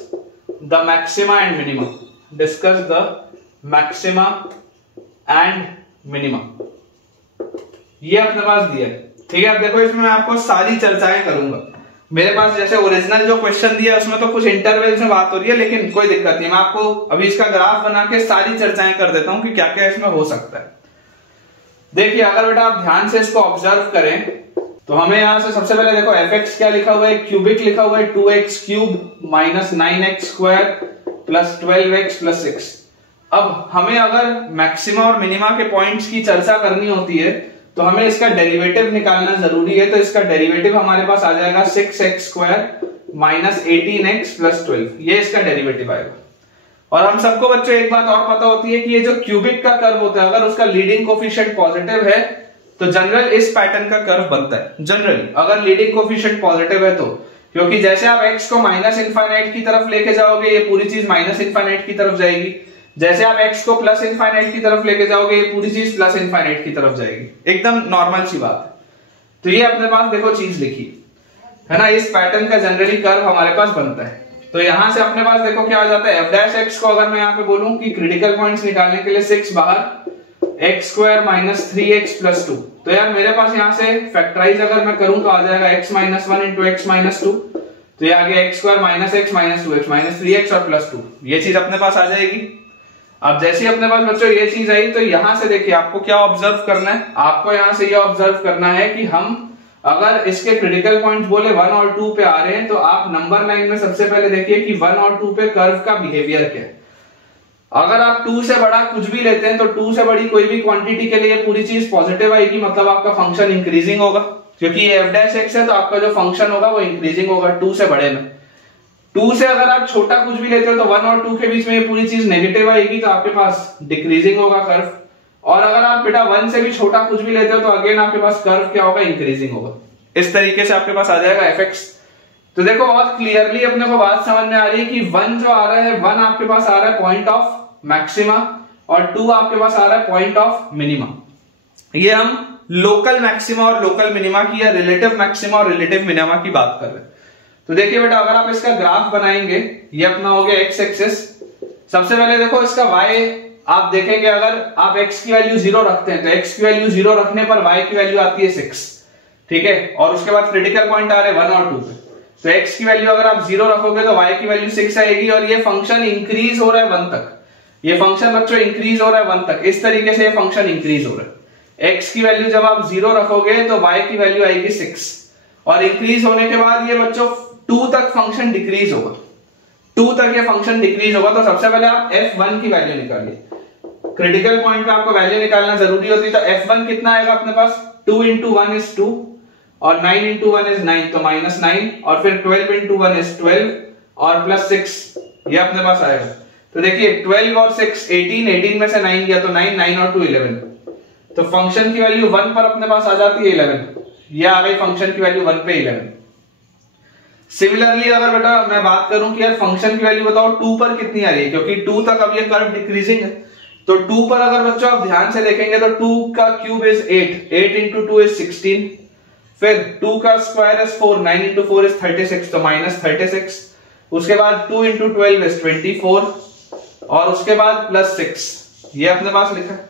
the maxima and minima, discuss the maxima and minima, ये अपने पास दिया है, ठीक है। अब देखो इसमें मैं आपको सारी चर्चाएं करूंगा। मेरे पास जैसे ओरिजिनल जो क्वेश्चन दिया है उसमें तो कुछ इंटरवल में बात हो रही है, लेकिन कोई दिक्कत नहीं, मैं आपको अभी इसका ग्राफ बना के सारी चर्चाएं कर देता हूं कि क्या क्या इसमें हो सकता है। देखिए अगर बेटा आप ध्यान से इसको ऑब्जर्व करें तो हमें यहां से सबसे पहले देखो एफ एक्स क्या लिखा हुआ है, क्यूबिक लिखा हुआ है 2x cube minus 9x square plus 12x plus 6। अब हमें अगर मैक्सिमा और मिनिमा के पॉइंट्स की चर्चा करनी होती है तो हमें इसका डेरिवेटिव निकालना जरूरी है। तो इसका डेरिवेटिव हमारे पास आ जाएगा 6x square minus 18x plus 12, ये इसका डेरिवेटिव आएगा। और हम सबको बच्चों एक बात और पता होती है कि ये जो क्यूबिक का कर्व होता है अगर उसका लीडिंग कोफिशिएंट पॉजिटिव है तो जनरल इस पैटर्न का कर्व बनता है। जनरली अगर लीडिंग कोफिशिएंट पॉजिटिव है तो, क्योंकि जैसे आप x को माइनस इनफाइनाइट की तरफ लेके जाओगे ये पूरी चीज माइनस इनफाइनाइट की तरफ जाएगी, जैसे आप x को प्लस इनफाइनाइट की तरफ लेके जाओगे ये पूरी चीज प्लस इनफाइनाइट की तरफ जाएगी, एकदम नॉर्मल सी बात है। तो ये अपने पास देखो चीज लिखी है ना, इस पैटर्न का जनरली कर्व हमारे पास बनता है, तो यहां से अपने पास देखो क्या आ जाता है, एफ डैश एक्स को अगर मैं यहाँ पे बोलूं कि क्रिटिकल पॉइंट्स निकालने के लिए 6 बाहर x square minus 3x plus 2, तो यार मेरे पास यहाँ से फैक्टराइज अगर मैं करूं तो आ जाएगा x minus 1 into x minus 2, तो ये आ गया x square minus x minus 2x minus 3x और प्लस 2, ये चीज अपने पास आ जाएगी। अब जैसे ही अपने पास बच्चों ये चीज आई तो यहां से देखिए आपको क्या ऑब्जर्व करना है, आपको यहां से ये ऑब्जर्व करना है कि हम अगर इसके क्रिटिकल पॉइंट्स बोले 1 और 2 पे आ रहे हैं तो आप नंबर लाइन में सबसे पहले देखिए कि 1 और 2 पे कर्व का बिहेवियर क्या है। अगर आप 2 से बड़ा कुछ भी लेते हैं तो 2 से बड़ी कोई भी क्वांटिटी के लिए पूरी चीज पॉजिटिव आएगी, मतलब आपका फंक्शन इंक्रीजिंग होगा, क्योंकि ये एफ डैश एक्स है तो आपका जो फंक्शन होगा वो इंक्रीजिंग होगा 2 से बड़े में। 2 से अगर आप छोटा कुछ भी लेते हो तो 1 और 2 के बीच में ये पूरी चीज नेगेटिव आएगी, तो आपके पास डिक्रीजिंग होगा कर्व। और अगर आप बेटा 1 से भी छोटा कुछ भी लेते हो तो अगेन आपके पास कर्व क्या होगा, इंक्रीजिंग होगा। इस तरीके से आपके पास आ जाएगा एफ एक्स। तो देखो बहुत क्लियरली अपने को बात समझ में आ रही है कि 1 जो आ रहा है 1 आपके पास आ रहा है पॉइंट ऑफ मैक्सिमा और 2 आपके पास आ रहा है पॉइंट ऑफ मिनिमा। ये हम लोकल मैक्सिमा और लोकल मिनिमा की या रिलेटिव मैक्सिमा और रिलेटिव मिनिमा की बात कर रहे हैं। तो देखिए बेटा अगर आप इसका ग्राफ बनाएंगे, ये अपना हो गया एक्स एक्सिस। सबसे पहले देखो इसका वाई आप देखेंगे, अगर आप x की वैल्यू 0 रखते हैं तो x की वैल्यू 0 रखने पर y की वैल्यू आती है 6, ठीक है। और उसके बाद क्रिटिकल पॉइंट आ रहे हैं 1 और 2 पे, तो x की वैल्यू अगर आप 0 रखोगे तो y की वैल्यू 6 आएगी और ये फंक्शन इंक्रीज हो रहा है 1 तक। ये फंक्शन बच्चों इंक्रीज हो रहा है 1 तक, इस तरीके से ये फंक्शन इंक्रीज हो रहा है। x की वैल्यू जब आप 0 रखोगे तो y की वैल्यू आएगी 6 और इंक्रीज होने के बाद ये बच्चों 2 तक फंक्शन डिक्रीज होगा, 2 तक ये फंक्शन डिक्रीज होगा। तो सबसे पहले आप f1 की वैल्यू निकालिए, क्रिटिकल पॉइंट पे आपको वैल्यू निकालना जरूरी होती है। तो f1 कितना आएगा अपने पास, 2 इंटू 1 इज 2 और 9 इंटू 1 इज 9, तो माइनस 9 और फिर 12 इंटू 1 इज 12 और प्लस 6 ये अपने पास आएगा। तो देखिए 12 और 6 18 में से 9 गया तो 9 और 2 11, तो फंक्शन की वैल्यू 1 पर अपने पास आ जाती है 11, ये आ गई फंक्शन की वैल्यू 1 पे 11। सिमिलरली अगर बेटा मैं बात करूं कि यार फंक्शन की वैल्यू बताओ 2 पर कितनी आ रही है, क्योंकि 2 तक अब ये कर्व डिक्रीजिंग है, तो 2 पर अगर बच्चों आप ध्यान से देखेंगे तो 2 का क्यूब इज 8 इंटू 2 इज 16, फिर 2 का स्क्वायर इज 4, 9 इंटू 4 इज 36, तो माइनस 36, उसके बाद 2 इंटू 12 इज 24 और उसके बाद प्लस 6 ये अपने पास लिखा है।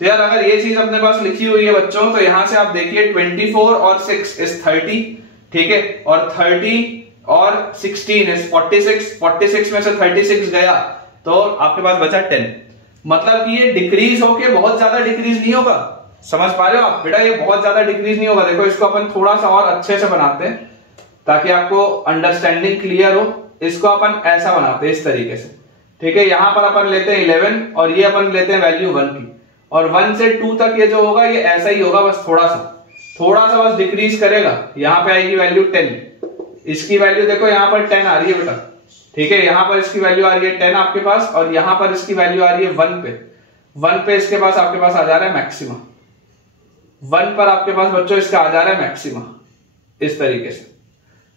तो यार अगर ये चीज अपने पास लिखी हुई है बच्चों तो यहां से आप देखिए 24 और 6 इज 30, ठीक है, और 30 और 16 इज 46, 46 में से 36 गया तो आपके पास बचा 10, मतलब कि ये डिक्रीज होके बहुत ज्यादा डिक्रीज नहीं होगा। समझ पा रहे हो आप बेटा, ये बहुत ज्यादा डिक्रीज नहीं होगा। देखो इसको अपन थोड़ा सा और अच्छे से बनाते हैं ताकि आपको अंडरस्टैंडिंग क्लियर हो। इसको अपन ऐसा बनाते हैं इस तरीके से, ठीक है। यहां पर अपन लेते हैं 11 और ये अपन लेते हैं वैल्यू 1 की, और 1 से 2 तक ये जो होगा ये ऐसा ही होगा, बस थोड़ा सा बस डिक्रीज करेगा। यहां पे आएगी वैल्यू 10, इसकी वैल्यू देखो यहां पर 10 आ रही है बेटा, ठीक है। यहां पर इसकी वैल्यू आ रही है 10 आपके पास और यहां पर इसकी वैल्यू आ रही है 1 पे इसके पास आपके पास आ जा रहा है मैक्सिमा, 1 पर आपके पास बच्चों इसका आ जा रहा है मैक्सिमा इस तरीके से।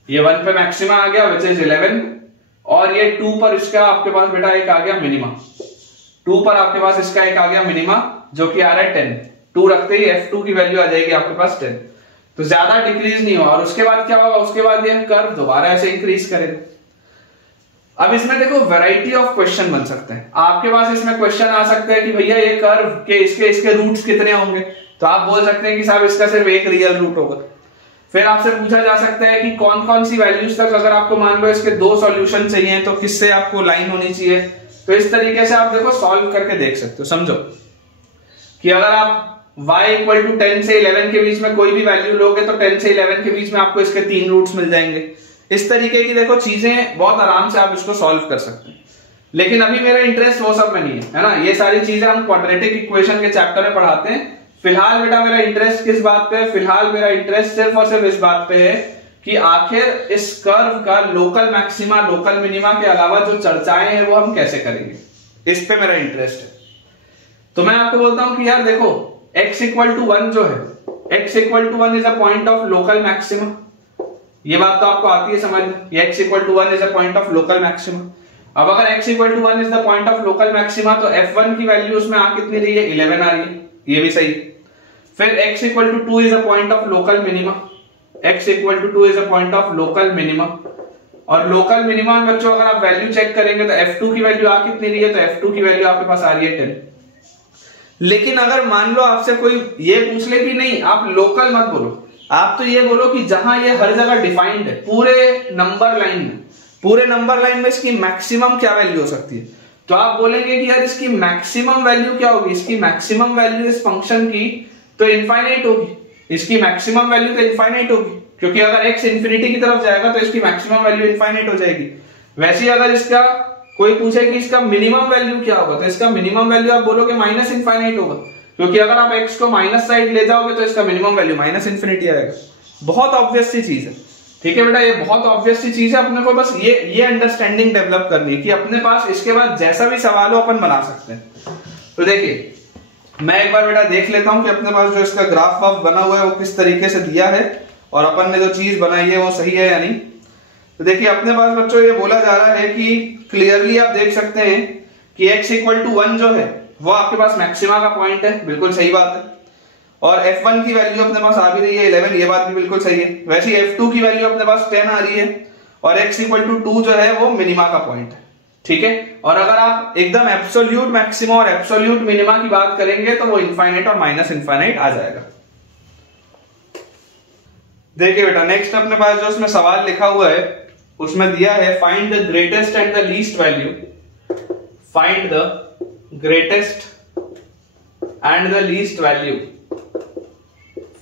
ये 1 पे मैक्सिमा आ गया विच इज 11 और ये 2 पर इसका आपके पास बेटा एक आ गया मिनिमा, 2 पर आपके पास इसका एक आ गया मिनिमा जो कि आ रहा है 10। 2 रखते ही f2 की वैल्यू आ जाएगी आपके पास 10, तो ज्यादा डिक्रीज नहीं हुआ। और उसके बाद क्या होगा, उसके बाद ये कर्व दोबारा ऐसे इंक्रीज करेगा। अब इसमें देखो वैरायटी ऑफ क्वेश्चन बन सकते हैं आपके पास। इसमें क्वेश्चन आ सकते हैं कि भैया ये कर्व के इसके रूट्स कितने होंगे, तो आप बोल सकते हैं कि साहब इसका सिर्फ एक रियल रूट होगा। फिर आपसे पूछा जा सकता है कि कौन कौन सी वैल्यूज तक अगर आपको मान लो इसके 2 सॉल्यूशन चाहिए तो किससे आपको लाइन होनी चाहिए। तो इस तरीके से आप देखो सॉल्व करके देख सकते हो। समझो कि अगर आप y इक्वल टू 10 से 11 के बीच में कोई भी वैल्यू लोगे तो 10 से 11 के बीच में आपको इसके 3 रूट्स मिल जाएंगे। इस तरीके की देखो चीजें बहुत आराम से आप इसको सॉल्व कर सकते हैं। लेकिन अभी मेरा इंटरेस्ट वो सब में नहीं है ना, ये सारी चीजें हम क्वाड्रेटिक इक्वेशन के चैप्टर में पढ़ाते हैं। फिलहाल बेटा मेरा इंटरेस्ट किस बात पे है, फिलहाल मेरा इंटरेस्ट सिर्फ और सिर्फ इस बात पे है कि आखिर इस कर्व का लोकल मैक्सिमा लोकल मिनिमा के अलावा जो चर्चाएं हैं वो हम कैसे करेंगे, इस पे मेरा इंटरेस्ट है। तो मैं आपको बोलता हूं कि यार देखो x इक्वल टू 1 जो है, x equal to 1 is a point of local maxima. ये बात तो आपको आती है समझ में, x equal to 1 is a point of local maxima. अब अगर x equal to 1 is the point of local maxima तो f1 की वैल्यू उसमें आ कितनी रही है, 11 आ रही है, ये भी सही। फिर x equal to 2 is a point of local minima, x equal to 2 is a point of local minima. और लोकल मिनिमा में बच्चों अगर आप वैल्यू चेक करेंगे तो F2 की वैल्यू आ कितनी रही है, तो F2 की वैल्यू आपके पास आ रही है 10। लेकिन अगर मान लो आपसे कोई ये पूछ ले कि नहीं आप लोकल मत बोलो, आप तो ये बोलो कि जहां ये हर जगह डिफाइंड है पूरे नंबर लाइन में, पूरे नंबर लाइन में इसकी मैक्सिमम क्या वैल्यू हो सकती है, तो आप बोलेंगे कि यार इसकी मैक्सिमम वैल्यू क्या होगी, इसकी मैक्सिमम वैल्यू इस फंक्शन की तो इनफाइनाइट होगी, इसकी मैक्सिमम वैल्यू तो इनफाइनाइट होगी, क्योंकि अगर x इंफिनिटी की तरफ जाएगा तो इसकी मैक्सिमम वैल्यू इनफाइनाइट हो जाएगी। वैसे ही अगर इसका कोई पूछे कि इसका मिनिमम वैल्यू क्या होगा, तो इसका मिनिमम वैल्यू आप बोलोगे माइनस इनफाइनाइट होगा, क्योंकि अगर आप x को माइनस साइड ले जाओगे तो इसका मिनिमम वैल्यू माइनस इनफिनिटी आएगा। बहुत ऑब्वियस सी चीज है, ठीक है बेटा, ये बहुत ऑब्वियस सी चीज है। अपने को बस ये अंडरस्टैंडिंग डेवलप करनी है कि अपने पास इसके बाद जैसा भी सवाल हो अपन बना सकते हैं। तो देखिए मैं एक बार बेटा देख लेता हूं कि अपने पास जो इसका ग्राफ वाफ बना हुआ है वो किस तरीके से दिया है और अपन ने जो चीज बनाई है वो सही है या नहीं। तो देखिए अपने पास बच्चों ये बोला जा रहा है कि क्लियरली आप देख सकते हैं कि x इक्वल टू 1 जो है वो आपके पास मैक्सिमा का पॉइंट है, बिल्कुल सही बात है। और f1 की वैल्यू अपने पास आ भी रही है 11, ये बात भी बिल्कुल सही है। वैसे f2 की वैल्यू अपने पास 10 आ रही है और x इक्वल टू 2 जो है वो मिनिमा का पॉइंट है, ठीक है। और अगर आप एकदम एब्सोल्यूट मैक्सिमा और एब्सोल्यूट मिनिमा की बात करेंगे तो वो इनफाइनाइट और माइनस इनफाइनाइट आ जाएगा। देखिए बेटा नेक्स्ट अपने पास जो उसमें सवाल लिखा हुआ है उसमें दिया है find the greatest and the least value, find the greatest and the least value,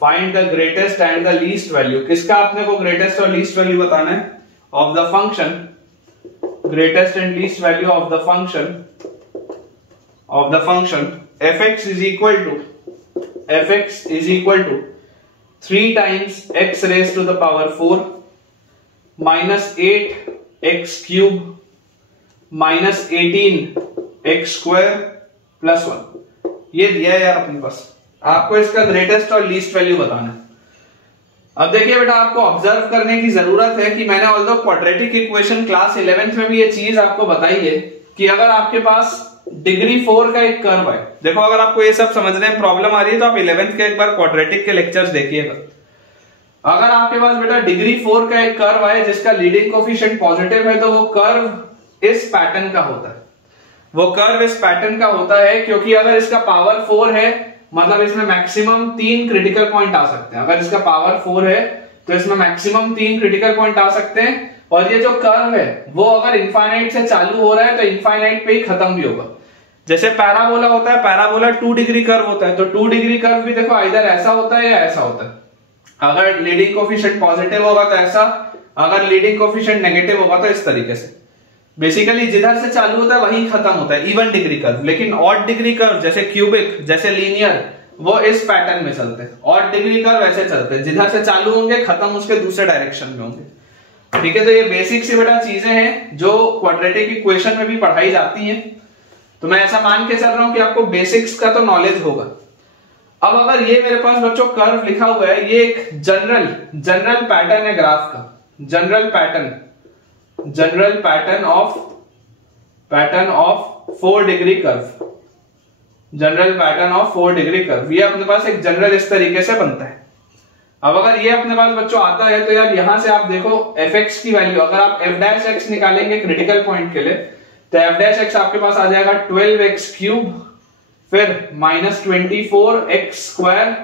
find the greatest and the least value. किसका अपने को ग्रेटेस्ट और लीस्ट वैल्यू बताना है, of the function, greatest and least value of the function fx is equal to 3 times x raised to the power 4 minus 8x cube minus 18x square plus 1। ये दिया है यार अपने पास, आपको इसका ग्रेटेस्ट और लीस्ट वैल्यू बताना है। अब देखिए बेटा आपको ऑब्जर्व करने की जरूरत है कि मैंने although quadratic equation class 11th में भी ये चीज आपको बताई है कि अगर आपके पास डिग्री 4 का एक कर्व है, देखो अगर आपको ये सब समझने में प्रॉब्लम आ रही है तो आप 11th के एक बार क्वाड्रेटिक के लेक्चर्स देखिएगा। अगर आपके पास बेटा डिग्री 4 का एक कर्व है जिसका लीडिंग कोफिशिएंट पॉजिटिव है तो वो कर्व इस पैटर्न का होता है, वो कर्व इस पैटर्न का होता है, क्योंकि अगर इसका पावर 4 है मतलब इसमें मैक्सिमम 3 क्रिटिकल पॉइंट आ सकते हैं। अगर इसका पावर 4 है तो इसमें मैक्सिमम 3 क्रिटिकल पॉइंट आ सकते हैं, और ये जो कर्व है वो अगर इनफाइनाइट से चालू हो रहा है तो इनफाइनाइट पे ही खत्म भी होगा। जैसे पैराबोला होता है, पैराबोला 2 डिग्री कर्व होता है, तो 2 डिग्री कर्व भी देखो इधर ऐसा होता है या ऐसा होता है। अगर लीडिंग कोफिशिएंट पॉजिटिव होगा तो ऐसा, अगर लीडिंग कोफिशिएंट नेगेटिव होगा तो इस तरीके से। बेसिकली जिधर से चालू होता है वहीं खत्म होता है इवन डिग्री कर्व। लेकिन ऑड डिग्री कर्व जैसे क्यूबिक, जैसे लीनियर, वो इस पैटर्न में चलते हैं। ऑड डिग्री कर्व ऐसे चलते हैं, जिधर से चालू होंगे खत्म उसके दूसरे डायरेक्शन में होंगे, ठीक है। तो ये बेसिक सी बेटा चीजें हैं जो क्वाड्रेटिक इक्वेशन में भी पढ़ाई जाती हैं। तो मैं ऐसा मान के चल रहा हूं कि आपको बेसिक्स का तो नॉलेज होगा। अब अगर ये मेरे पास बच्चों कर्व लिखा हुआ है, ये एक जनरल पैटर्न है ग्राफ का, general pattern of 4 degree curve, general pattern of 4 degree curve, ये अपने पास एक जनरल इस तरीके से बनता है। अब अगर ये अपने पास बच्चों आता है तो यार यहां से आप देखो fx की वैल्यू, अगर आप f' निकालेंगे क्रिटिकल पॉइंट के लिए तो f' आपके पास आ जाएगा 12x क्यूब, फिर -24x स्क्वायर,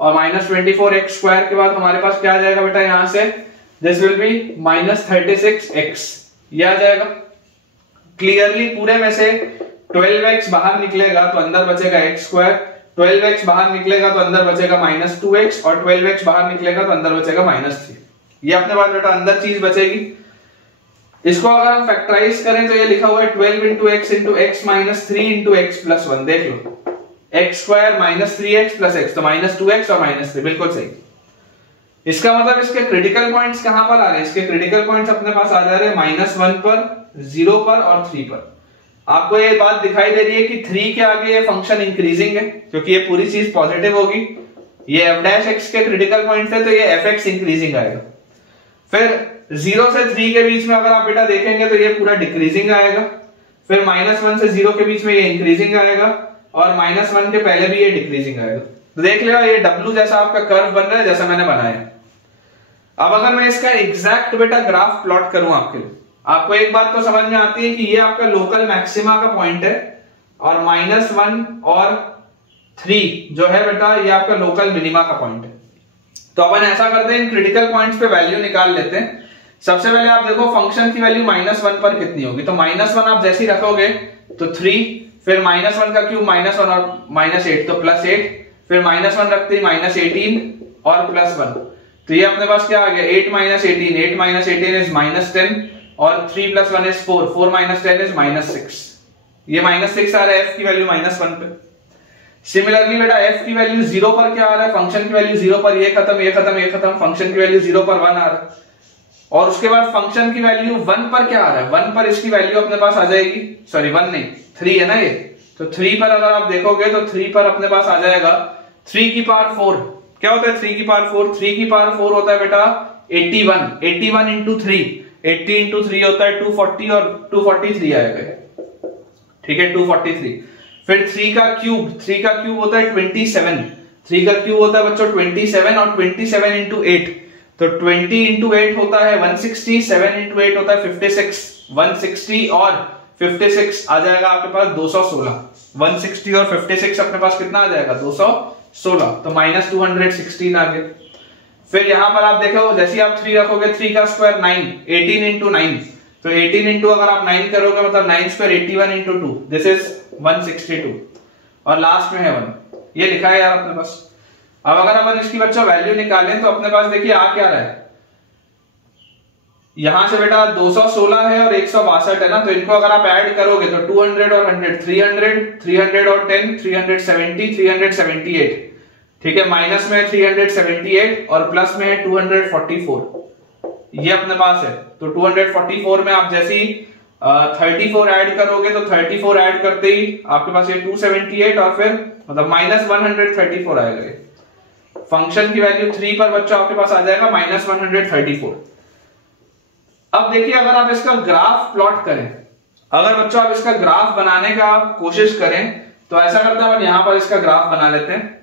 और -24x स्क्वायर के बाद हमारे पास क्या आ जाएगा बेटा यहां से, दिस विल बी -36x, ये आ जाएगा। क्लियरली पूरे में से 12x बाहर निकलेगा तो अंदर बचेगा x स्क्वायर, 12x बाहर निकलेगा तो अंदर बचेगा -2x, और 12x बाहर निकलेगा तो अंदर बचेगा -3। ये अपने पास बेटा अंदर चीज बचेगी। इसको अगर हम फैक्टराइज करें तो ये लिखा हुआ है 12 into x into x minus 3 into x plus 1, देख लो x square -3x plus x, तो -2x और -3, बिल्कुल सही। इसका मतलब इसके क्रिटिकल पॉइंट्स कहां पर आ रहे हैं, इसके क्रिटिकल पॉइंट्स अपने पास आ जा रहे हैं -1 पर, 0 पर और 3 पर। आपको ये बात दिखाई दे रही है कि 3 के आगे ये फंक्शन इंक्रीजिंग है क्योंकि ये पूरी चीज पॉजिटिव होगी। ये f' के क्रिटिकल पॉइंट है तो ये fx इंक्रीजिंग आएगा। फिर 0 से 3 के बीच में अगर आप बेटा देखेंगे तो ये पूरा डिक्रीजिंग आएगा। फिर -1 से 0 के बीच में ये इंक्रीजिंग आएगा, और -1 के पहले भी ये डिक्रीजिंग आएगा। तो देख लेगा ये W जैसा आपका कर्व बन रहा है जैसा मैंने बनाया। अब अगर मैं इसका एग्जैक्ट बेटा ग्राफ प्लॉट करूं आपके लिए, आपको एक बात तो समझ में आती है कि ये आपका लोकल मैक्सिमा का पॉइंट है और -1 और 3 जो है बेटा ये आपका लोकल मिनिमा का पॉइंट है। तो अपन ऐसा करते हैं, इन क्रिटिकल पॉइंट्स पे वैल्यू निकाल लेते हैं। सबसे पहले आप देखो फंक्शन की वैल्यू -1 पर कितनी होगी, तो -1 आप जैसे ही रखोगे तो 3, फिर -1 का क्यूब -1 और -8 तो +8, फिर -1 रखते ही -18 और +1, तो ये अपने पास क्या आ गया 8 - 18, 8 - 18 इज -10 और 3 + 1 इज 4, 4 - 10 इज -6। ये -6 आ रहा है f की वैल्यू -1 पे। सिमिलरली बेटा f की वैल्यू 0 पर क्या आ रहा है, फंक्शन की वैल्यू 0 पर ये खत्म ये खत्म ये खत्म, फंक्शन की वैल्यू 0 पर 1 आ रहा है। और उसके बाद फंक्शन की वैल्यू 1 पर क्या आ रहा है, 1 पर इसकी वैल्यू अपने पास आ जाएगी, सॉरी 1 नहीं 3 है ना ये, तो 3 पर अगर आप देखोगे तो 3 पर अपने पास आ जाएगा 3 की पावर 4। क्या होता है 3 की पावर 4, 3 की पावर 4 होता है बेटा 81, 81 इंटू 3, 80 इंटू 3 होता है 240 और 243 आएगा, ठीक है 243। फिर 3 का क्यूब होता है 27, 3 का क्यूब होता है बच्चों 27 और 27 इंटू 8, तो 20 इंटू 8 होता है 160, 7 इंटू 8 होता है 56, 160 और 56 आ जाएगा आपके पास 216, 160 और 56 अपने पास कितना आ जाएगा 216, तो -216 आ गया। फिर यहां पर आप देखो जैसे ही आप 3 रखोगे, 3 का स्क्वायर 9, 18 इंटू 9, तो 18 इंटू अगर आप 9 करोगे मतलब 9 स्क्वायर 81 इंटू 2, दिस इज 162 और लास्ट में है 1, ये लिखा है यार अपने पास। अब अगर अपन इसकी बच्चों वैल्यू निकालें तो अपने पास देखिए आ क्या रहा है, यहां से बेटा 216 है और 162 है ना, तो इनको अगर आप ऐड करोगे तो 200 और 100 300, 300 और 10 370, 378, ठीक है, माइनस में 378 और प्लस में है 244, ये अपने पास है। तो 244 में आप जैसे ही 34 ऐड करोगे तो 34 ऐड करते ही आपके पास ये 278 और फिर मतलब -134 आएगा। फंक्शन की वैल्यू 3 पर बच्चों आपके पास आ जाएगा -134। अब देखिए अगर आप इसका ग्राफ प्लॉट करें, अगर बच्चों आप इसका ग्राफ बनाने का कोशिश करें तो ऐसा करते हैं, यहां पर इसका ग्राफ बना लेते हैं।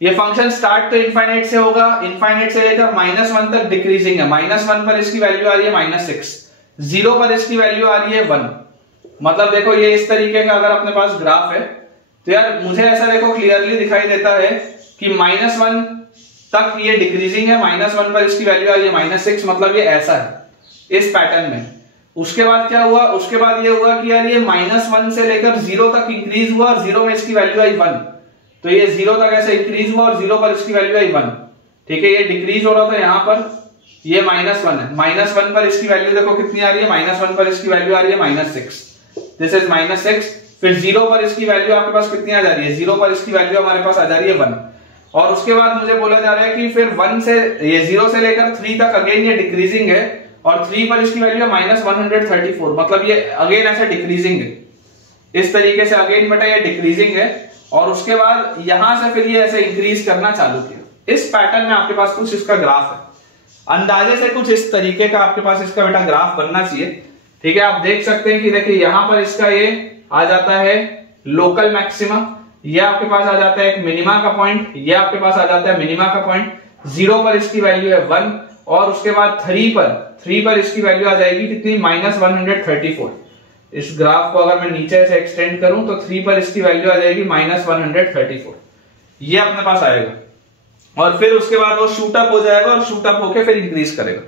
ये फंक्शन स्टार्ट तो इनफाइनाइट से होगा, इनफाइनाइट से लेकर -1 तक डिक्रीजिंग है, -1 पर इसकी वैल्यू आ रही है -6, 0 पर इसकी वैल्यू आ रही है 1। मतलब देखो ये इस तरीके का अगर अपने पास ग्राफ है तो यार मुझे ऐसा देखो क्लियरली दिखाई देता है कि -1 तक ये डिक्रीजिंग है, -1 पर इसकी वैल्यू आ रही है -6, मतलब ये ऐसा है इस पैटर्न में। उसके बाद क्या हुआ, उसके बाद ये हुआ कि यार ये -1 से लेकर 0 तक इंक्रीज हुआ और 0 में इसकी वैल्यू आई 1, तो ये 0 तक ऐसे इंक्रीज हुआ और 0 पर इसकी वैल्यू आई 1, ठीक है, ये डिक्रीज हो रहा था यहां पर, ये -1 है, -1 पर इसकी वैल्यू देखो कितनी आ रही है, -1 पर इसकी वैल्यू आ रही है -6, दिस इज -6। फिर 0 पर इसकी वैल्यू आपके पास कितनी आ जा रही है, 0 पर इसकी वैल्यू हमारे पास आ जा रही है 1, और उसके बाद मुझे बोला जा रहा है कि फिर 1 से ये 0 से लेकर 3 तक अगेन ये डिक्रीजिंग है और 3 पर इसकी वैल्यू है -134, मतलब ये अगेन ऐसे डिक्रीजिंग है, इस तरीके से अगेन बेटा ये डिक्रीजिंग है, और उसके बाद यहां से फिर ये ऐसे इंक्रीज करना चालू किया। इस पैटर्न में आपके पास कुछ इसका ग्राफ है, अंदाजे से कुछ इस तरीके का आपके पास इसका बेटा ग्राफ बनना चाहिए, ठीक है। आप देख सकते हैं कि देखिए यहां पर इसका ये आ जाता है लोकल मैक्सिमा, ये आपके पास आ जाता है एक मिनिमा का पॉइंट, ये आपके पास आ जाता है मिनिमा का पॉइंट, 0 पर इसकी वैल्यू है 1 और उसके बाद 3 पर इसकी वैल्यू आ जाएगी कितनी -134। इस ग्राफ को अगर मैं नीचे से एक्सटेंड करूं तो 3 पर इसकी वैल्यू आ जाएगी -134, ये अपने पास आएगा और फिर उसके बाद वो शूट अप हो जाएगा और शूट अप होके फिर इंक्रीज करेगा।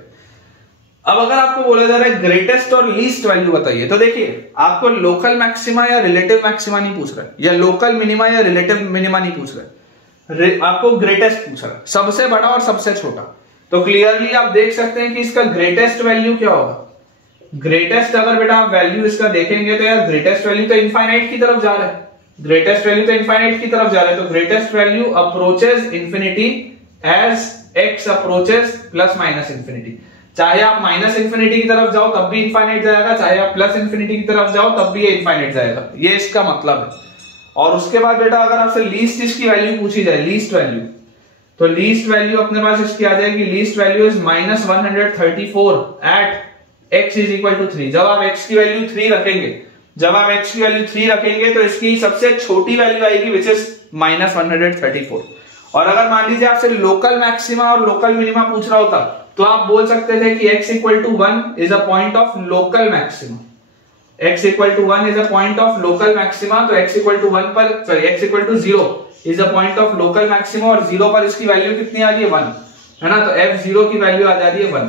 अब अगर आपको बोला जा रहा है ग्रेटेस्ट और लीस्ट वैल्यू बताइए, तो देखिए आपको लोकल मैक्सिमा या रिलेटिव मैक्सिमा नहीं पूछ रहा है, या लोकल मिनिमा या रिलेटिव मिनिमा नहीं पूछ रहा है, आपको ग्रेटेस्ट पूछ रहा है, सबसे बड़ा और सबसे छोटा। तो क्लियरली आप देख सकते हैं कि इसका ग्रेटेस्ट वैल्यू क्या होगा। ग्रेटेस्ट अगर बेटा आप वैल्यू इसका देखेंगे तो यार ग्रेटेस्ट वैल्यू तो इनफाइनाइट की तरफ जा रहा है, ग्रेटेस्ट वैल्यू तो इनफाइनाइट की तरफ जा रहा है, तो greatest value approaches infinity as x approaches +- infinity. चाहे आप -इंफिनिटी की तरफ जाओ तब भी इनफाइनाइट जाएगा, चाहे आप +इंफिनिटी की तरफ जाओ तब भी ये इनफाइनाइट जाएगा, ये इसका मतलब है। और उसके बाद बेटा अगर आपसे लीस्ट इसकी वैल्यू पूछी जाए, लीस्ट वैल्यू, तो लीस्ट वैल्यू अपने पास इसकी आ जाएगी, least value is -134 at x is equal to 3। जब आप x की वैल्यू 3 रखेंगे, जब आप x की वैल्यू 3 रखेंगे तो इसकी सबसे छोटी वैल्यू आएगी विच इज -134, और अगर मान लीजिए आपसे लोकल मैक्सिमा और लोकल मिनिमा पूछ रहा होता तो आप बोल सकते थे कि x equal to 1 is a point of local maxima, x equal to 1 is a point of local maxima. तो x इक्वल टू 1 पर sorry x equal to 0 is a point of local maxima और 0 पर इसकी value कितनी आ रही है 1, है ना। तो f0 की वैल्यू आ जा रही है 1।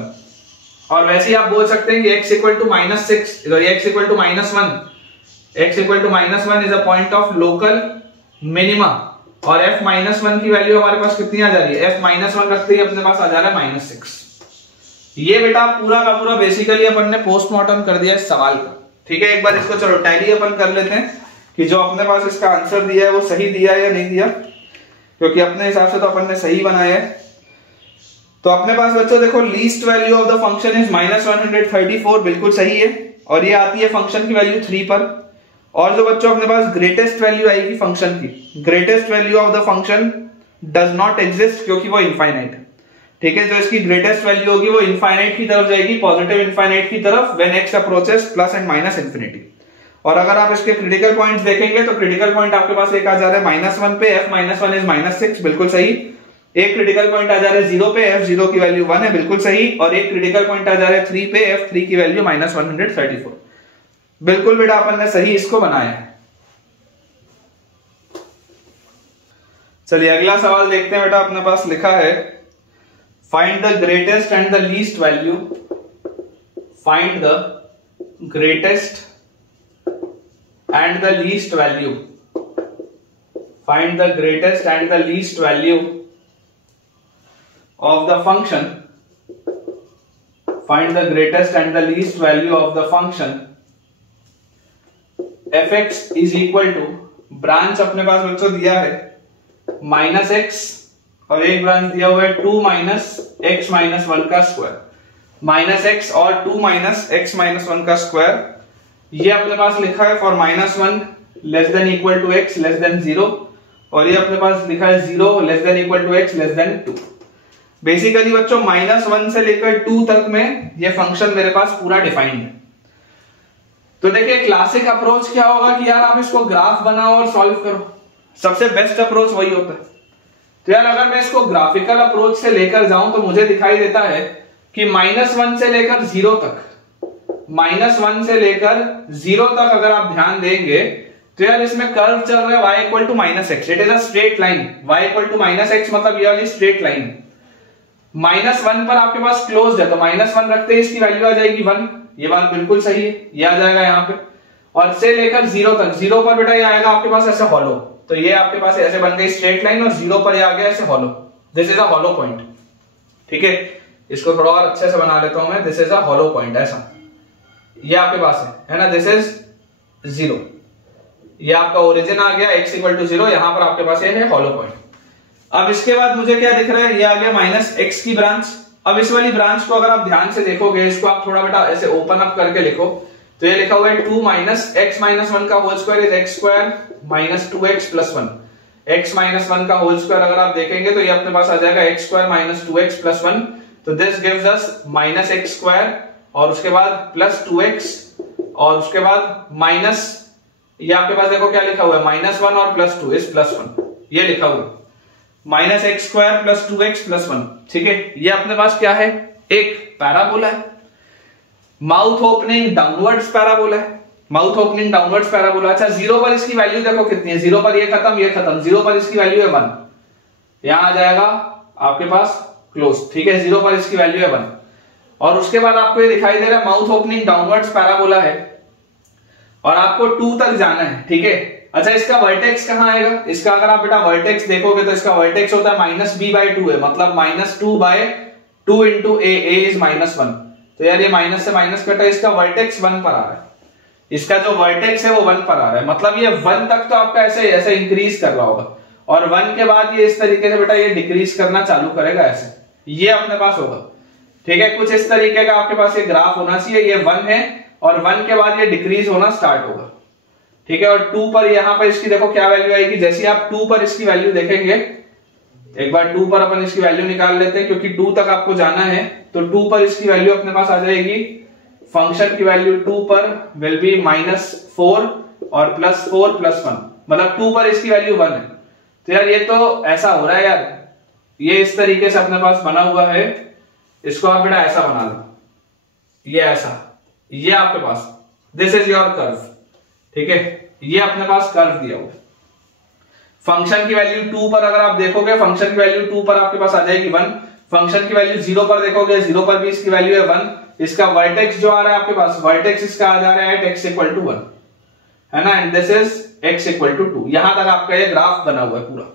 और वैसे ही आप बोल सकते हैं कि x equal to -6 x equal to -1, x equal to -1 is a point of local minima और f-1 की वैल्यू हमारे पास कितनी आ जा रही है, f-1 रखते ही अपने पास आ जा रहा है -6। ये बेटा पूरा का पूरा बेसिकली अपन ने पोस्टमार्टम कर दिया इस सवाल का, ठीक है। एक बार इसको चलो टैली अपन कर लेते हैं कि जो अपने पास इसका आंसर दिया है वो सही दिया है या नहीं दिया, क्योंकि अपने हिसाब से तो अपन ने सही बनाया है। तो अपने पास बच्चों देखो least value of the function is -134, बिल्कुल सही है, और ये आती है फंक्शन की वैल्यू 3 पर। और जो बच्चों अपने पास ग्रेटेस्ट वैल्यू आएगी फंक्शन की, greatest value of the function does not exist, क्योंकि वो इनफाइनाइट है, ठीक है। जो इसकी ग्रेटेस्ट वैल्यू होगी वो इनफाइनाइट की तरफ जाएगी, पॉजिटिव इनफाइनाइट की तरफ, when x approaches plus and minus infinity. और अगर आप इसके क्रिटिकल पॉइंट्स देखेंगे तो क्रिटिकल पॉइंट आपके पास एक आ जा रहा है -1 पे, f-1 इज -6, बिल्कुल सही। एक क्रिटिकल पॉइंट आ जा रहा है 0 पे, f0 की वैल्यू 1 है, बिल्कुल सही। और एक क्रिटिकल पॉइंट आ जा रहा है 3 पे, f3 की वैल्यू -134, बिल्कुल बेटा अपन ने सही इसको बनाया है। चलिए अगला सवाल देखते हैं बेटा। अपने पास लिखा है find the greatest and the least value, find the greatest and the least value, find the greatest and the least value of the function, find the greatest and the least value of the function fx is equal to, branch अपने पास बच्चों दिया है -x और एक branch दिया हुआ है 2 - x - 1 का स्क्वायर, -x और 2 - x - 1 का स्क्वायर। ये अपने पास लिखा है for -1 less than equal to x less than 0, और ये अपने पास लिखा है 0 less than equal to x less than 2। Basically बच्चों -1 से लेकर 2 तक में ये फंक्शन मेरे पास पूरा डिफाइंड है। तो देखिए क्लासिक अप्रोच क्या होगा कि यार आप इसको ग्राफ बनाओ और सॉल्व करो, सबसे बेस्ट अप्रोच वही होता है। तो यार अगर मैं इसको ग्राफिकल अप्रोच से लेकर जाऊं तो मुझे दिखाई देता है कि -1 से लेकर 0 तक, -1 से लेकर 0 तक अगर आप ध्यान देंगे तो यार इसमें कर्व चल रहा है y equal to -x, it is a straight line, y equal to -x मतलब ये वाली स्ट्रेट लाइन। -1 पर आपके पास क्लोज्ड है तो -1 रखते ही इसकी वैल्यू आ जाएगी 1, ये बात बिल्कुल सही है, ये आ जाएगा यहाँ पे। और से लेकर 0 तक, 0 पर बेटा ये आएगा आपके पास ऐसे हॉलो, तो ये आपके पास ऐसे बन गई स्ट्रेट लाइन और 0 पर ये आ गया ऐसे hollow, this is a hollow point, ठीक है। इसको थोड़ा और अच्छे से बना लेता हूं मैं, this is a hollow point, ऐसा ये आपके पास है ना, दिस इज 0, ये आपका ओरिजिन आ गया x इक्वल टू 0, यहां पर आपके पास ये है हॉलो पॉइंट। अब इसके बाद मुझे क्या दिख रहा है, ये आ गया -x की ब्रांच। अब इस वाली ब्रांच को अगर आप ध्यान से देखोगे, इसको आप थोड़ा बेटा ऐसे ओपन अप करके लिखो, तो ये लिखा हुआ है 2 - x - 1 का whole square is x square - 2x + 1, x - 1 का होल स्क्वायर अगर आप देखेंगे तो ये अपने पास आ जाएगा x स्क्वायर - 2x + 1, तो this gives us -x square और उसके बाद +2x और उसके बाद माइनस, ये आपके पास देखो क्या लिखा हुआ है -1 और +2 इज +1, ये लिखा हुआ है -x स्क्वायर + 2x + 1, ठीक है। ये अपने पास क्या है, एक पैराबोला है, माउथ ओपनिंग डाउनवर्ड्स पैराबोला है, माउथ ओपनिंग डाउनवर्ड्स पैराबोला। अच्छा 0 पर इसकी वैल्यू देखो कितनी है, 0 पर ये खत्म ये खत्म, 0 पर इसकी वैल्यू है 1, यहां आ जाएगा आपके पास क्लोज, ठीक है, 0 पर इसकी वैल्यू है 1। और उसके बाद आपको ये दिखाई दे रहा है माउथ ओपनिंग डाउनवर्ड्स पैराबोला है और आपको 2 तक जाना है, ठीक है। अच्छा इसका वर्टेक्स कहां आएगा, इसका अगर आप बेटा वर्टेक्स देखोगे तो इसका वर्टेक्स होता है -b/2 है, मतलब -2/2 इंटू a इज -1, तो यार ये माइनस से माइनस कटा, इसका वर्टेक्स 1 पर आ रहा है, इसका जो वर्टेक्स है वो 1 पर आ रहा है, मतलब ये 1 तक तो आपका ऐसे ऐसे इंक्रीज कर रहा होगा और 1 के बाद ये इस तरीके से बेटा ये डिक्रीज करना चालू करेगा, ऐसे ये अपने पास होगा, ठीक है। कुछ इस तरीके का आपके पास ये ग्राफ होना चाहिए, ये 1 है और 1 के बाद ये डिक्रीज होना स्टार्ट होगा, ठीक है। और 2 पर यहां पर इसकी देखो क्या वैल्यू आएगी, जैसे आप 2 पर इसकी वैल्यू देखेंगे, एक बार 2 पर अपन इसकी वैल्यू निकाल लेते हैं क्योंकि 2 तक आपको जाना है, तो 2 पर इसकी वैल्यू अपने पास आ जाएगी, फंक्शन की वैल्यू 2 पर विल बी -4 और +4 + 1, मतलब 2 पर इसकी वैल्यू 1 है, तो यार ये तो ऐसा हो रहा है यार, ये इस तरीके से अपने पास बना हुआ है, इसको आप बेटा ऐसा बना लो, ये ऐसा, ये आपके पास दिस इज योर कर्व, ठीक है, ये अपने पास कर्व दिया हुआ। फंक्शन की वैल्यू 2 पर अगर आप देखोगे, फंक्शन की वैल्यू 2 पर आपके पास आ जाएगी 1, फंक्शन की वैल्यू 0 पर देखोगे, 0 पर भी इसकी वैल्यू है 1, इसका वर्टेक्स जो आ रहा है आपके पास, वर्टेक्स इसका आ जा रहा है x इक्वल टू 1, है ना, and this is x equal to 2। यहां तक आपका ये ग्राफ बना हुआ है पूरा।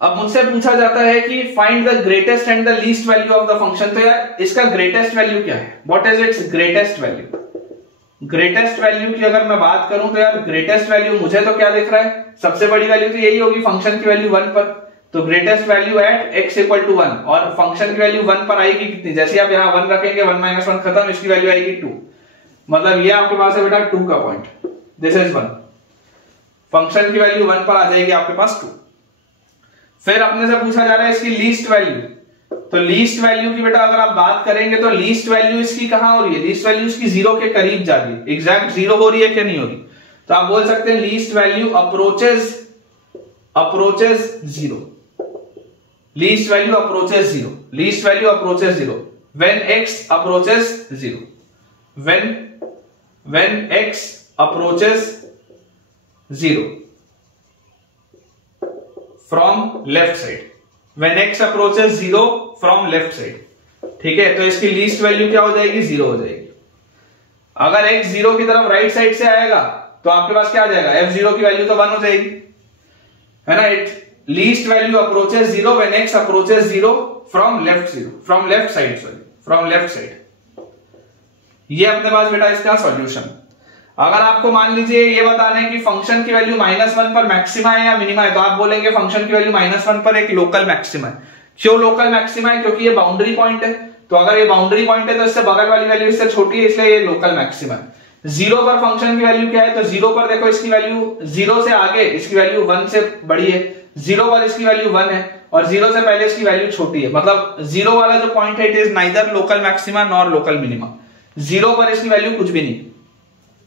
अब मुझसे पूछा जाता है कि find the greatest and the least value of the function. तो यार इसका ग्रेटेस्ट वैल्यू क्या है, what is it's greatest value. Greatest value की अगर मैं बात करूं तो यार ग्रेटेस्ट वैल्यू मुझे तो क्या दिख रहा है, सबसे बड़ी वैल्यू तो यही होगी, फंक्शन की वैल्यू 1 पर, तो greatest value at x equal to 1, और फंक्शन की वैल्यू 1 पर आएगी कितनी, जैसे आप यहाँ 1 रखेंगे 1 माइनस 1 खत्म, इसकी वैल्यू आएगी 2, मतलब ये आपके पास है बेटा 2 का पॉइंट, दिस इज 1, फंक्शन की वैल्यू 1 पर आ जाएगी आपके पास 2। फिर अपने से पूछा जा रहा है इसकी लीस्ट वैल्यू, तो लीस्ट वैल्यू की बेटा अगर आप बात करेंगे तो लीस्ट वैल्यू इसकी कहां हो रही है, लीस्ट वैल्यू इसकी 0 के करीब जा रही है, एग्जैक्ट 0 हो रही है क्या नहीं हो रही, तो आप बोल सकते हैं least value approaches 0, least value approaches 0, least value approaches 0 when x approaches 0, when x approaches 0 from left side, when x approaches 0 from left side, ठीक है, तो इसकी लीस्ट वैल्यू क्या हो जाएगी, 0 हो जाएगी। अगर x 0 की तरफ राइट साइड से आएगा तो आपके पास क्या आ जाएगा, f0 की वैल्यू तो 1 हो जाएगी, है ना, it least value approaches 0 when x approaches 0 from left side. ये अपने पास बेटा इसका सॉल्यूशन। अगर आपको मान लीजिए ये बताना है कि फंक्शन की वैल्यू -1 पर मैक्सिमा है या मिनिमा है, तो आप बोलेंगे फंक्शन की वैल्यू -1 पर एक लोकल मैक्सिमा है। क्यों लोकल मैक्सिमा है, क्योंकि ये बाउंड्री पॉइंट है, तो अगर ये बाउंड्री पॉइंट है तो इससे बगल वाली वैल्यू इससे छोटी है, इसलिए ये लोकल मैक्सिमा है। 0 पर फंक्शन की वैल्यू क्या है, तो 0 पर देखो इसकी वैल्यू 0 से आगे इसकी वैल्यू 1 से बड़ी है, 0 पर इसकी वैल्यू 1 है और 0 से पहले इसकी वैल्यू छोटी है, मतलब 0 वाला जो पॉइंट है it is neither local maxima nor local minima. 0 पर इसकी वैल्यू कुछ भी नहीं,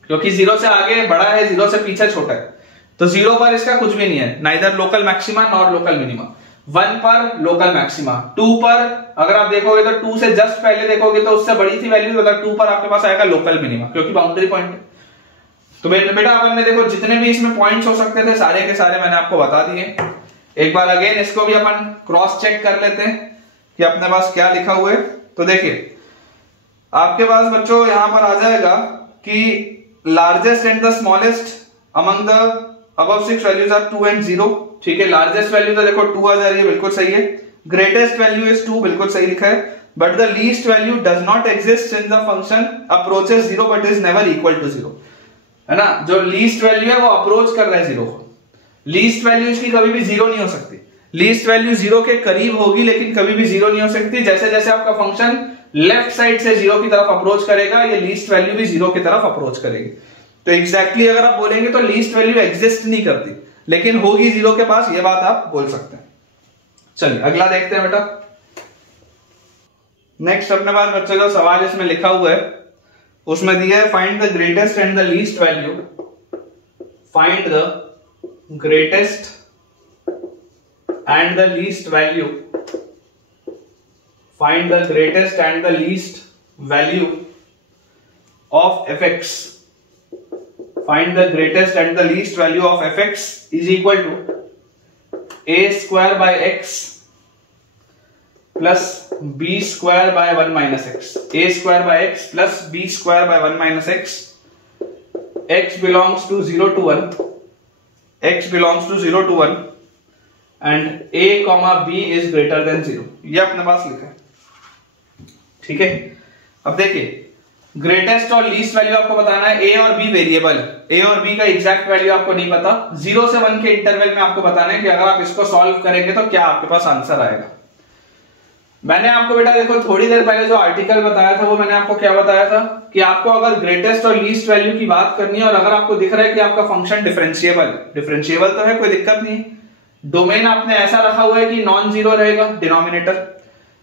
क्योंकि 0 से आगे बड़ा है 0 से पीछे छोटा है, तो 0 पर इसका कुछ भी नहीं है, neither local maxima nor local minima. 1 पर लोकल मैक्सिमा, 2 पर अगर आप देखोगे तो 2 से जस्ट पहले देखोगे तो उससे बड़ी थी वैल्यू, मतलब 2 पर आपके पास आएगा लोकल मिनिमा, क्योंकि बाउंड्री पॉइंट है। तो बेटा अपन ने देखो जितने भी इसमें पॉइंट्स हो सकते थे सारे के सारे मैंने आपको बता दिए। एक बार अगेन इसको भी अपन क्रॉस चेक कर लेते हैं कि अपने पास क्या लिखा हुआ है। तो देखिए आपके पास बच्चों यहां पर आ जाएगा कि largest and the smallest among the above 6 values are 2 and 0, ठीक है। लार्जेस्ट वैल्यू तो देखो 2 आ जा रही है, बिल्कुल सही है। ग्रेटेस्ट वैल्यू इज 2, बिल्कुल सही लिखा है। But the least value does not exist in the function approaches 0 but is never equal to 0, है ना। जो लीस्ट वैल्यू है वो अप्रोच कर रहा है 0 को, लीस्ट वैल्यू इसकी कभी भी 0 नहीं हो सकती। लीस्ट वैल्यू 0 के करीब होगी लेकिन कभी भी 0 नहीं हो सकती। जैसे जैसे आपका फंक्शन लेफ्ट साइड से 0 की तरफ अप्रोच करेगा, ये लीस्ट वैल्यू भी 0 की तरफ अप्रोच करेगी। तो एग्जैक्टली अगर आप बोलेंगे तो लीस्ट वैल्यू एग्जिस्ट नहीं करती, लेकिन होगी 0 के पास, ये बात आप बोल सकते हैं। चलिए अगला देखते हैं बेटा। नेक्स्ट अपने पास बच्चों जो सवाल इसमें लिखा हुआ है उसमें दिया है find the greatest and the least value, find the greatest and the least value, find the greatest and the least value of fx, find the greatest and the least value of fx is equal to a square by x plus b square by 1 minus x, a square by x plus b square by 1 minus x, x belongs to 0 to 1, x belongs to 0 to 1 and a comma b is greater than 0, ये अपने पास लिखा है, ठीक है। अब देखिए greatest और लीस्ट वैल्यू आपको बताना है, ए और बी वेरिएबल, ए और बी का एग्जैक्ट वैल्यू आपको नहीं पता, 0 से 1 के इंटरवल में आपको बताना है कि अगर आप इसको सॉल्व करेंगे तो क्या आपके पास आंसर आएगा। मैंने आपको बेटा देखो थोड़ी देर पहले जो आर्टिकल बताया था वो मैंने आपको क्या बताया था कि आपको अगर ग्रेटेस्ट और लीस्ट वैल्यू की बात करनी है और अगर आपको दिख रहा है कि आपका फंक्शन डिफरेंशिएबल तो है, कोई दिक्कत नहीं, डोमेन आपने ऐसा रखा हुआ है कि नॉन जीरो रहेगा डिनोमिनेटर,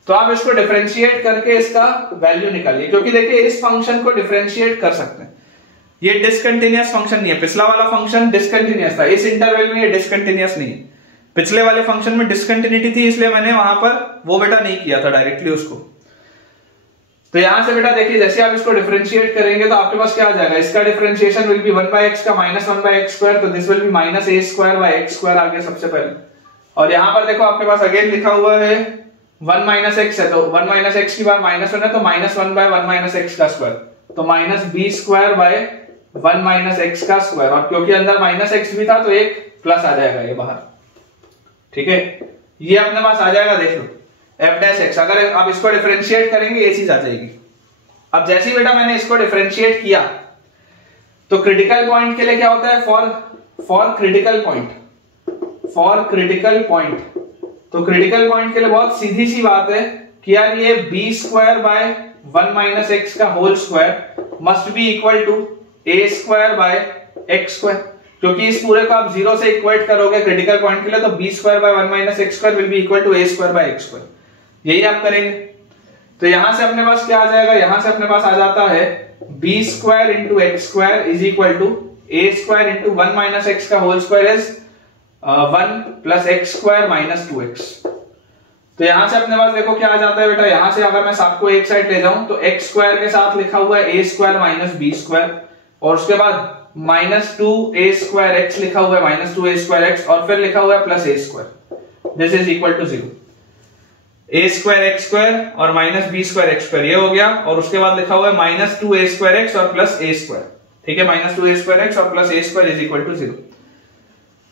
तो आप इसको डिफरेंशिएट करके इसका वैल्यू निकालिए, क्योंकि देखिए इस फंक्शन को डिफरेंशिएट कर सकते हैं। ये डिसकंटिन्यूअस फंक्शन नहीं है, पिछला वाला फंक्शन डिसकंटिन्यूअस था, इस इंटरवल में ये डिसकंटिन्यूअस नहीं है। पिछले वाले फंक्शन में डिसकंटिन्यूटी थी, इसलिए मैंने वहां पर वो बेटा नहीं किया था डायरेक्टली उसको। तो यहां से बेटा देखिए जैसे आप इसको डिफरेंशिएट करेंगे तो आपके पास क्या आ जाएगा, इसका डिफरेंशिएशन विल बी 1/x का माइनस 1/x स्क्वायर, तो this will be minus a square by x square आ गया सबसे पहले। और यहां पर देखो आपके पास अगेन लिखा हुआ है 1 माइनस x है, तो 1 माइनस x की बार माइनस 1 है, तो माइनस 1/1 माइनस x का स्क्वायर, तो minus b square by 1 minus x का स्क्वायर। और क्योंकि अंदर माइनस x भी था तो एक प्लस आ जाएगा ये बाहर, ठीक है। ये अपने पास आ जाएगा, देख लो f डैश x। अगर आप इसको डिफरेंशिएट करेंगे ये चीज आ जाएगी। अब जैसे ही बेटा मैंने इसको डिफरेंशिएट किया तो क्रिटिकल पॉइंट के लिए क्या होता है, फॉर क्रिटिकल पॉइंट, तो क्रिटिकल पॉइंट के लिए बहुत सीधी सी बात है कि यार ये b square by 1 minus x का whole square must be equal to a square by x square, क्योंकि इस पूरे को आप जीरो से इक्वेट करोगे क्रिटिकल पॉइंट के लिए, तो b square by 1 minus x square will be equal to a square by x square, यही आप करेंगे। तो यहां से अपने पास क्या आ जाएगा, यहां से अपने पास आ जाता है b square into X square is equal to a square into 1 minus x का whole square is 1 plus x square minus 2x। तो यहां से अपने पास देखो क्या आ जाता है बेटा, यहां से अगर मैं सबको एक साइड ले जाऊं तो x स्क्वायर के साथ लिखा हुआ है a square minus b square, और उसके बाद माइनस 2a स्क्वायर x लिखा हुआ है माइनस 2a स्क्वायर x, और फिर लिखा हुआ है plus a square, this is equal to 0। a square x square और minus b square x square ये हो गया, और उसके बाद लिखा हुआ है माइनस 2a स्क्वायर x और प्लस a स्क्वायर, ठीक है, माइनस 2a स्क्वायर x और plus a square is equal to 0।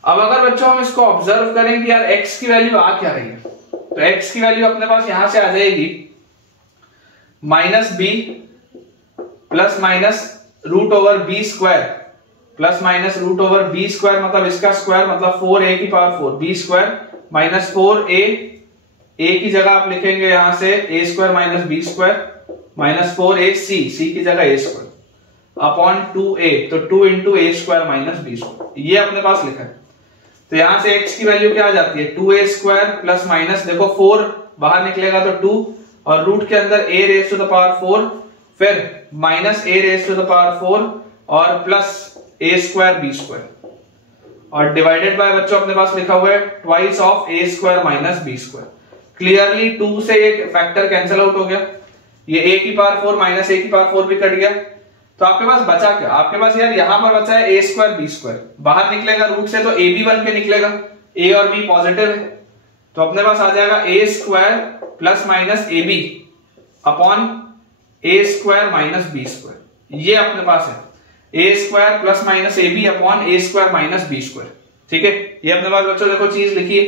अब अगर बच्चों हम इसको ऑब्जर्व करें कि यार x की वैल्यू आ क्या रही है, तो x की वैल्यू अपने पास यहां से आ जाएगी minus b plus minus root over b square plus minus root over b square, मतलब इसका स्क्वायर मतलब 4a की power 4 b square minus 4a, a की जगह आप लिखेंगे यहां से a square minus b square minus 4ac, c की जगह a स्क्वायर अपॉन 2a, तो 2 into a square minus b square, ये अपने पास लिखा है। तो यहां से x की वैल्यू क्या आ जाती है 2a स्क्वायर प्लस माइनस, देखो 4 बाहर निकलेगा तो 2, और रूट के अंदर a raise to the power 4, फिर minus a raise to the power 4 और plus a square b square, और डिवाइडेड बाय बच्चों अपने पास लिखा हुआ है twice of a square minus b square. Clearly 2 से एक फैक्टर कैंसिल आउट हो गया, ये a की पावर 4 माइनस a की पावर 4 भी कट गया, तो आपके पास बचा क्या, आपके पास यार यहां पर बचा है a स्क्वायर b स्क्वायर, बाहर निकलेगा रूट से तो a भी बन के निकलेगा, a और b पॉजिटिव है, तो अपने पास आ जाएगा a square plus minus ab upon a square minus b square, ये अपने पास है a square plus minus ab upon a square minus b square, ठीक है। ये अपने पास बच्चों देखो चीज लिखी है,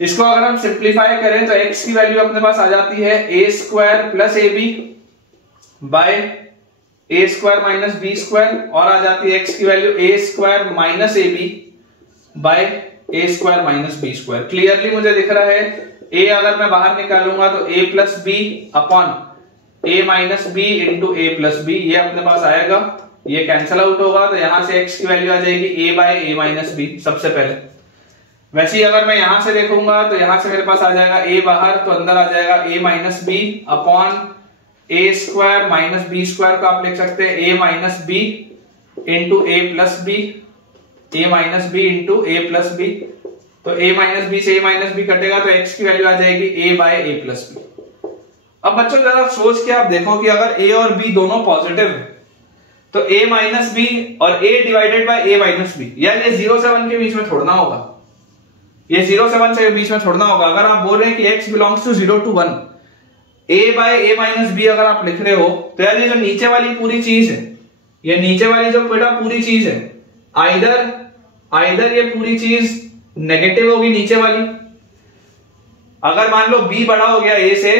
इसको अगर हम सिंप्लीफाई करें तो x की वैल्यू अपने पास आ जाती है a square plus ab by a square minus b square, और आ जाती है x की value a square minus ab by a square minus b square. Clearly मुझे दिख रहा है a अगर मैं बाहर निकालूंगा तो a plus b upon a minus b into a plus b, ये अपने पास आएगा, ये कैंसिल आउट होगा, तो यहां से x की वैल्यू आ जाएगी a by a minus b सबसे पहले। वैसे ही अगर मैं यहां से देखूंगा तो यहां से मेरे पास आ जाएगा a बाहर, तो अंदर आ जाएगा a minus b upon a square minus b square को आप लिख सकते हैं a minus b into a plus b, a minus b into a plus b, तो a माइनस b से a माइनस b कटेगा तो x की वैल्यू आ जाएगी a by a plus b। अब बच्चों जरा सोच के आप देखो कि अगर a और b दोनों पॉजिटिव है तो a माइनस b और a divided by a minus b, यार ये 0 से 1 के बीच में थोड़ा ना होगा, ये 0 से 1 से बीच में थोड़ा ना होगा। अगर आप बोल रहे हैं कि x belongs to 0 to 1, a by a minus b अगर आप लिख रहे हो तो यार ये जो नीचे वाली पूरी चीज है, ये नीचे वाली जो बेटा पूरी चीज है, आइदर ये पूरी चीज नेगेटिव होगी नीचे वाली, अगर मान लो b बड़ा हो गया a से,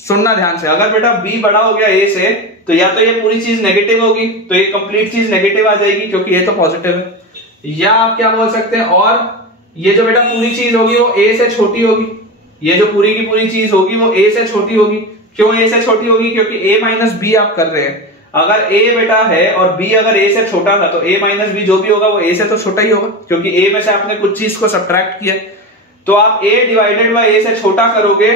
सुनना ध्यान से, अगर बेटा b बड़ा हो गया a से तो या तो ये पूरी चीज नेगेटिव होगी, तो ये कंप्लीट चीज नेगेटिव आ जाएगी क्योंकि ये तो पॉजिटिव है, या आप क्या बोल सकते हैं, और ये जो बेटा पूरी चीज होगी वो a से छोटी होगी, ये जो पूरी की पूरी चीज होगी वो a से छोटी होगी। क्यों a से छोटी होगी, क्योंकि a माइनस b आप कर रहे हैं, अगर a बेटा है और b अगर a से छोटा था तो a माइनस b जो भी होगा वो a से तो छोटा ही होगा, क्योंकि a में से आपने कुछ चीज को सब्ट्रैक्ट किया, तो आप a डिवाइडेड बाय a से छोटा करोगे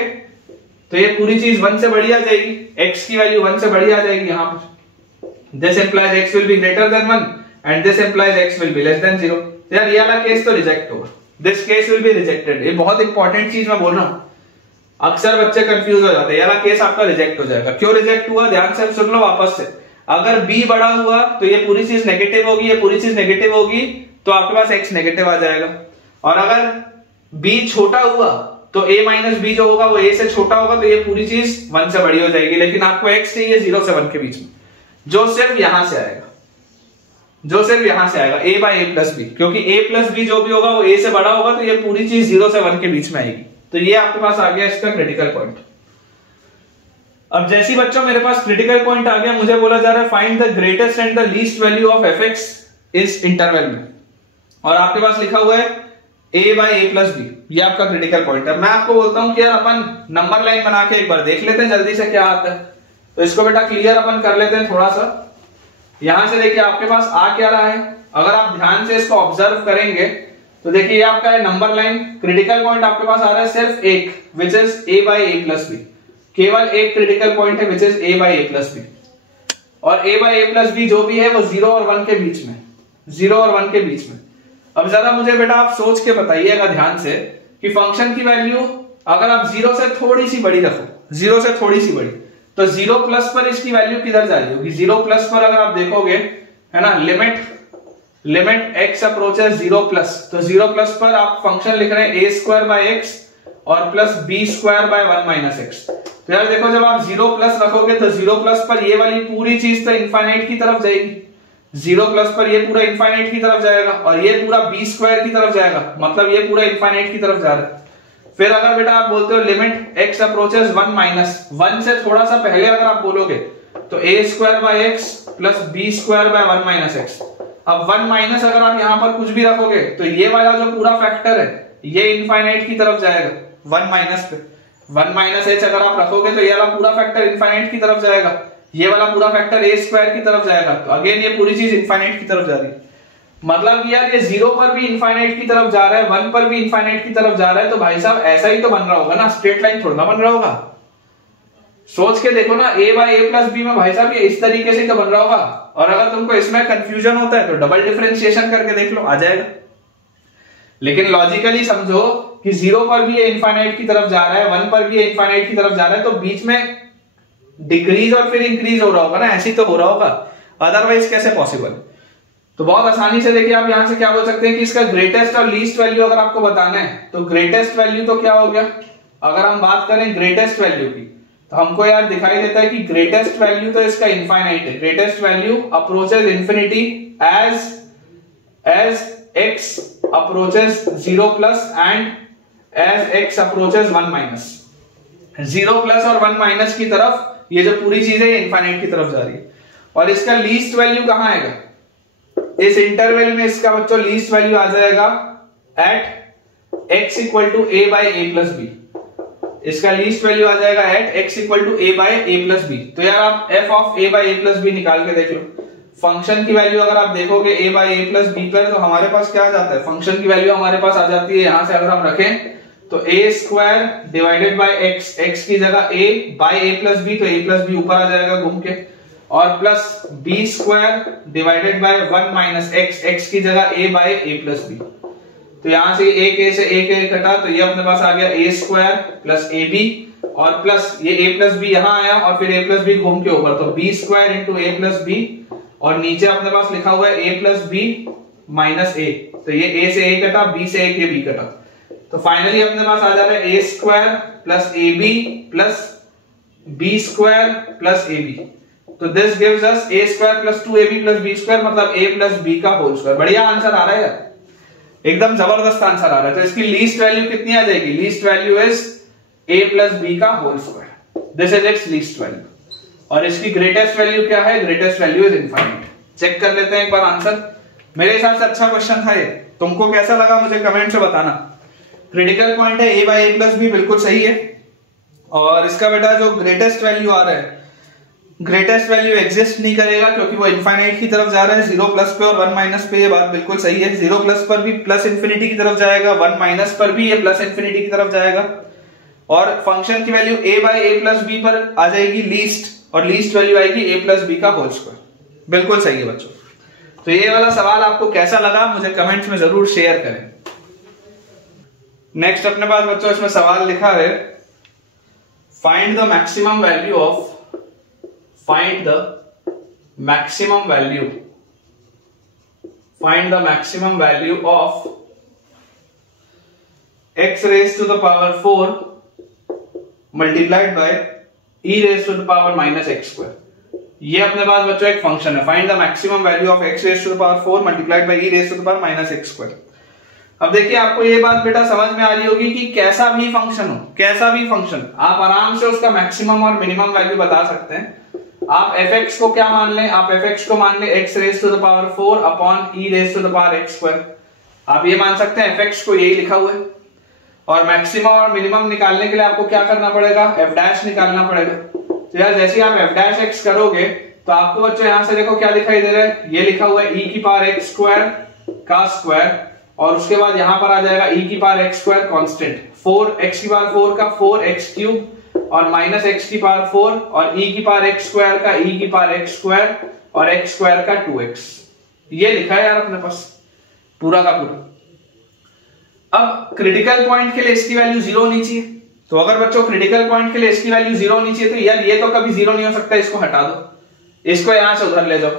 तो ये पूरी चीज 1 से बड़ी आ जाएगी, x की वैल्यू 1 से बड़ी आ जाएगी यहाँ पर, this implies x will be greater than 1 and this implies x will be less than 0। यार ये वाला केस तो रिजेक्ट होगा, this case will be rejected. ये बहुत इंपॉर्टेंट चीज मैं बोल रहा हूं, अक्सर बच्चे कंफ्यूज हो जाते हैं। ये वाला केस आपका रिजेक्ट हो जाएगा। क्यों रिजेक्ट हुआ, ध्यान से सुन लो वापस से। अगर b बड़ा हुआ तो ये पूरी चीज नेगेटिव होगी, ये पूरी चीज नेगेटिव होगी, तो आपके पास x नेगेटिव आ जाएगा। और अगर b छोटा हुआ तो a माइनस b जो होगा वो a से छोटा होगा, तो ये पूरी चीज 1 से बड़ी हो जाएगी। लेकिन आपको x चाहिए 0 से 1 के बीच में, जो सिर्फ यहां से आएगा, जो सिर्फ यहां से आएगा a by a plus B, क्योंकि a प्लस बी जो भी होगा वो a से बड़ा होगा, तो ये पूरी चीज 0 से 1 के बीच में आएगी। तो ये आपके पास आ गया इसका क्रिटिकल पॉइंट। अब जैसी बच्चों मेरे पास क्रिटिकल पॉइंट आ गया, मुझे बोला जा रहा है find the greatest and the least value of fx इस इंटरवल में, और आपके पास लिखा हुआ है a by a plus B. ये आपका क्रिटिकल पॉइंट है। मैं आपको बोलता हूं कि यार अपन नंबर लाइन बना के एक बार देख लेते हैं जल्दी से क्या आता है। तो इसको बेटा क्लियर अपन कर लेते हैं थोड़ा सा। यहां से देखिए आपके पास आ क्या रहा है, अगर आप ध्यान से इसको ऑब्जर्व करेंगे तो देखिए ये आपका है नंबर लाइन। क्रिटिकल पॉइंट आपके पास आ रहा है सिर्फ एक, which is a by a plus B. केवल एक क्रिटिकल पॉइंट है which is a by a plus B, और a by a plus B जो भी है वो 0 और 1 के बीच में, 0 और 1 के बीच में। अब जरा मुझे बेटा आप सोच के बताइएगा ध्यान से कि फंक्शन की वैल्यू अगर आप 0 से थोड़ी सी बड़ी रखो, 0 से थोड़ी सी बड़ी, तो 0 प्लस पर इसकी वैल्यू किधर जा रही होगी? 0 प्लस पर अगर आप देखोगे, है ना, लिमिट x अप्रोचेस 0 प्लस, तो 0 प्लस पर आप फंक्शन लिख रहे हैं a स्क्वायर बाय x और plus b square by 1 minus x। तो यार देखो जब आप 0 प्लस रखोगे तो 0 प्लस पर ये वाली पूरी चीज तो इनफाइनाइट की तरफ जाएगी, 0 प्लस पर ये पूरा इनफाइनाइट की तरफ जाएगा, और ये पूरा b स्क्वायर की तरफ जाएगा, मतलब ये पूरा इनफाइनाइट की तरफ जा रहा है। फिर अगर बेटा आप बोलते हो लिमिट x अप्रोचेस 1 माइनस 1 से थोड़ा सा पहले अगर आप बोलोगे तो a square by x plus b square by 1 minus x। अब 1 माइनस अगर आप यहां पर कुछ भी रखोगे तो ये वाला जो पूरा फैक्टर है ये इनफाइनाइट की तरफ जाएगा 1 माइनस पे। 1 माइनस h अगर आप रखोगे तो ये वाला पूरा फैक्टर इनफाइनाइट की तरफ जाएगा, ये वाला पूरा फैक्टर a स्क्वायर की तरफ जाएगा, तो अगेन ये पूरी चीज इनफाइनाइट की तरफ जा रही है। मतलब यार ये 0 पर भी इनफाइनाइट की तरफ जा रहा है, 1 पर भी इनफाइनाइट की तरफ जा रहा है, तो भाई साहब ऐसा ही तो बन रहा होगा ना, स्ट्रेट लाइन थोड़ा ना बन रहा होगा। सोच के देखो ना, a by a plus B में भाई साहब ये इस तरीके से ही तो बन रहा होगा। और अगर तुमको इसमें कंफ्यूजन होता है तो डबल डिफरेंशिएशन करके देख लो, आ जाएगा। लेकिन लॉजिकली समझो कि 0 पर भी ये इनफाइनाइट की तरफ जा रहा है, 1 पर भी ये इनफाइनाइट की तरफ जा रहा है, तो बीच में डिक्रीज और फिर इंक्रीज हो रहा होगा ना, ऐसे ही तो हो रहा होगा, अदरवाइज कैसे पॉसिबल। तो बहुत आसानी से देखिए आप यहां से क्या बोल सकते हैं कि इसका ग्रेटेस्ट और लीस्ट वैल्यू अगर आपको बताना है तो ग्रेटेस्ट वैल्यू तो क्या हो गया, अगर हम बात करें ग्रेटेस्ट वैल्यू की तो हमको यार दिखाई देता है कि ग्रेटेस्ट वैल्यू तो इसका इनफाइनाइट है। Greatest value approaches infinity as x approaches 0 plus and as x approaches 1 minus. 0 plus और 1 माइनस की तरफ ये जो पूरी चीज है ये इनफाइनाइट की तरफ जा रही है। और इसका लीस्ट वैल्यू कहां आएगा इस इंटरवल में? इसका बच्चों लीस्ट वैल्यू आ जाएगा at x equal to a by a plus B. इसका लीस्ट वैल्यू आ जाएगा at x equal to a by a plus B. तो यार आप f of a by a plus B निकाल के देख लो। फंक्शन की वैल्यू अगर आप देखोगे a by a plus b पर, तो हमारे पास क्या आ जाता है, फंक्शन की वैल्यू हमारे पास आ जाती है, यहां से अगर हम रखें तो a square divided by x की जगह a by a plus B, तो a प्लस बी ऊपर आ जाएगा घूम के, और plus b square divided by 1 minus x की जगह a by a plus B. तो यहां से एक a से एक a कटा, तो ये अपने पास आ गया a स्क्वायर प्लस ab, और प्लस ये a प्लस बी यहां आया और फिर a प्लस बी घूम के ऊपर, तो b square into a plus B, और नीचे अपने पास लिखा हुआ है a plus b minus a। तो ये a से a कटा, b से एक b कटा, तो फाइनली अपने पास आ जा रहा है a square plus ab plus b square plus ab। तो this gives us a square plus 2ab plus b square, मतलब a प्लस b का होल स्क्वायर। बढ़िया आंसर आ रहा है यार, एकदम जबरदस्त आंसर आ रहा है। तो इसकी लीस्ट वैल्यू कितनी आ जाएगी? Least value is a plus b का whole square, this is its least value. और इसकी ग्रेटेस्ट वैल्यू क्या है? Greatest value is infinite. Check कर लेते हैं एक बार आंसर। मेरे हिसाब से अच्छा क्वेश्चन था ये, तुमको कैसा लगा मुझे कमेंट से बताना। क्रिटिकल पॉइंट है a by a plus b, बिल्कुल सही है। और इसका बेटा जो ग्रेटेस्ट वैल्यू आ रहा है, ग्रेटेस्ट वैल्यू एग्जिस्ट नहीं करेगा क्योंकि वो इनफाइनाइट की तरफ जा रहा है, 0 प्लस पे और 1 माइनस पे, ये बात बिल्कुल सही है। 0 प्लस पर भी प्लस इंफिनिटी की तरफ जाएगा, 1 माइनस पर भी ये प्लस इंफिनिटी की तरफ जाएगा, और फंक्शन की value a by a plus b पर आ जाएगी लीस्ट, और लीस्ट वैल्यू आएगी a प्लस बी का होल स्क्वायर। बिल्कुल सही है बच्चों। तो ये वाला सवाल आपको कैसा लगा मुझे कमेंट्स में जरूर शेयर करें। नेक्स्ट अपने पास बच्चों इसमें सवाल लिखा है, find the maximum value of find the maximum value of x raised to the power 4 multiplied by e raised to the power minus x square। ये अपने पास बच्चों एक फंक्शन है, find the maximum value of x raised to the power 4 multiplied by e raised to the power minus x square। अब देखिए आपको ये बात बेटा समझ में आ रही होगी कि कैसा भी फंक्शन हो, कैसा भी फंक्शन आप आराम से उसका मैक्सिमम और मिनिमम वैल्यू बता सकते हैं। आप fx को क्या मान लें, आप fx को मान लें x raise to the power 4 upon e raise to the power x square. आप ये मान सकते हैं fx को यही लिखा हुआ है। और मैक्सिमम और मिनिमम निकालने के लिए आपको क्या करना पड़ेगा, f डैश निकालना पड़ेगा। तो यार जैसे आप f डैश x करोगे तो आपको बच्चों यहां से देखो क्या दिखाई दे रहा है, ये लिखा हुआ है e की पावर x स्क्वायर का स्क्वायर, और उसके बाद यहां पर आ जाएगा e की power x square constant, 4 x की पावर 4 का 4x क्यूब और माइनस x की पावर 4 और e की पावर x स्क्वायर का e की पावर x स्क्वायर और x स्क्वायर का 2x। ये लिखा है यार अपने पास पूरा का पूरा। अब क्रिटिकल पॉइंट के लिए इसकी वैल्यू 0 होनी चाहिए। तो अगर बच्चों क्रिटिकल पॉइंट के लिए इसकी वैल्यू 0 होनी चाहिए तो यार ये तो कभी 0 नहीं हो सकता, इसको हटा दो, इसको यहां से उधर ले जाओ।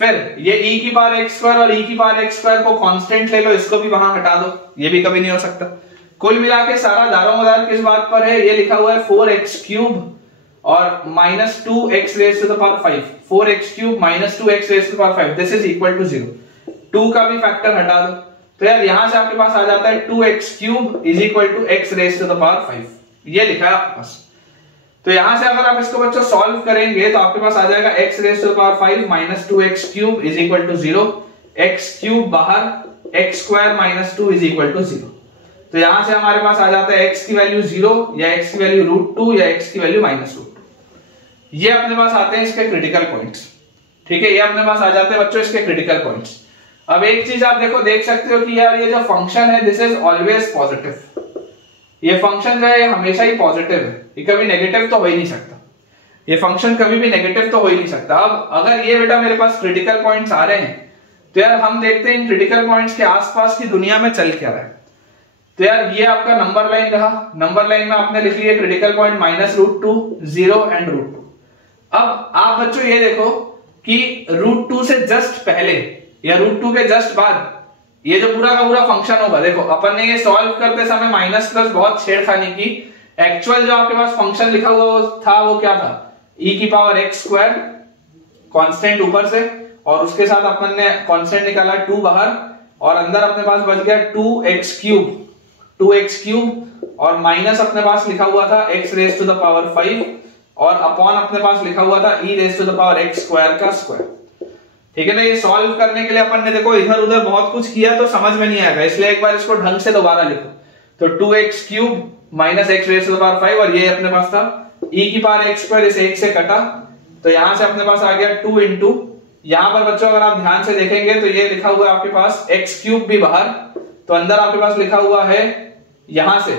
फिर ये e की पावर x स्क्वायर और e की पावर x स्क्वायर को कांस्टेंट ले लो, इसको भी वहां हटा दो, ये भी कभी नहीं हो सकता। कुल मिला के सारा दारोमदार किस बात पर है, ये लिखा हुआ है 4x क्यूब और minus 2x raise to the power 5, 4x cube minus 2x raise to the power 5, this is equal to 0। 2 का भी फैक्टर हटा दो, तो यार यहां से आपके पास आ जाता है 2x cube is equal to x raise to the power 5, ये लिखा है आपके पास। तो यहां से अगर आप इसको बच्चों सॉल्व करेंगे तो आपके पास आ जाएगा x raise to the power 5 minus 2x cube is equal to 0, x cube बाहर, x square minus 2 is equal to 0। तो यहां से हमारे पास आ जाता है x की वैल्यू 0 या x की वैल्यू √2 या x की वैल्यू -√2। ये अपने पास आते हैं इसके क्रिटिकल पॉइंट्स, ठीक है, ये अपने पास आ जाते हैं बच्चों इसके क्रिटिकल पॉइंट्स। अब एक चीज आप देखो देख सकते हो कि यार ये जो फंक्शन है दिस इज ऑलवेज पॉजिटिव, ये फंक्शन जो है हमेशा ही पॉजिटिव है, ये कभी नेगेटिव तो हो ही नहीं सकता, ये फंक्शन कभी भी नेगेटिव तो हो ही नहीं सकता। अब अगर ये बेटा मेरे पास क्रिटिकल पॉइंट्स आ रहे हैं तो यार हम देखते हैं इन क्रिटिकल पॉइंट्स के आसपास की दुनिया में चल क्या रहा है। तो यार ये आपका नंबर लाइन रहा, नंबर लाइन में आपने लिख लिया क्रिटिकल पॉइंट -√2, 0 एंड √2। अब आप बच्चों ये देखो कि √2 से जस्ट पहले या √2 के जस्ट बाद ये जो पूरा का पूरा फंक्शन होगा, देखो अपन ने ये सॉल्व करते समय माइनस प्लस बहुत छेड़खानी की, एक्चुअल जो आपके पास फंक्शन लिखा हुआ था वो क्या था, e की पावर x स्क्वायर कांस्टेंट ऊपर से, और उसके साथ अपन ने कांस्टेंट निकाला 2 बाहर, और अंदर अपने पास बच गया 2x क्यूब और माइनस अपने पास लिखा हुआ था x raise to the power 5 और अपॉन अपने पास लिखा हुआ था e raise to the power x square का स्क्वायर, ठीक है ना। ये सॉल्व करने के लिए अपन ने देखो इधर उधर बहुत कुछ किया तो समझ में नहीं आएगा, इसलिए एक बार इसको ढंग से दोबारा लिखो। तो 2x cube minus x raise to the power 5 और ये अपने पास था e की पावर x स्क्वायर, इस 1 से कटा तो यहां से अपने पास आ गया 2 इंटू, यहां पर बच्चों अगर आप ध्यान से देखेंगे तो ये लिखा हुआ है आपके पास x क्यूब भी बाहर, तो अंदर आपके पास लिखा हुआ है यहां से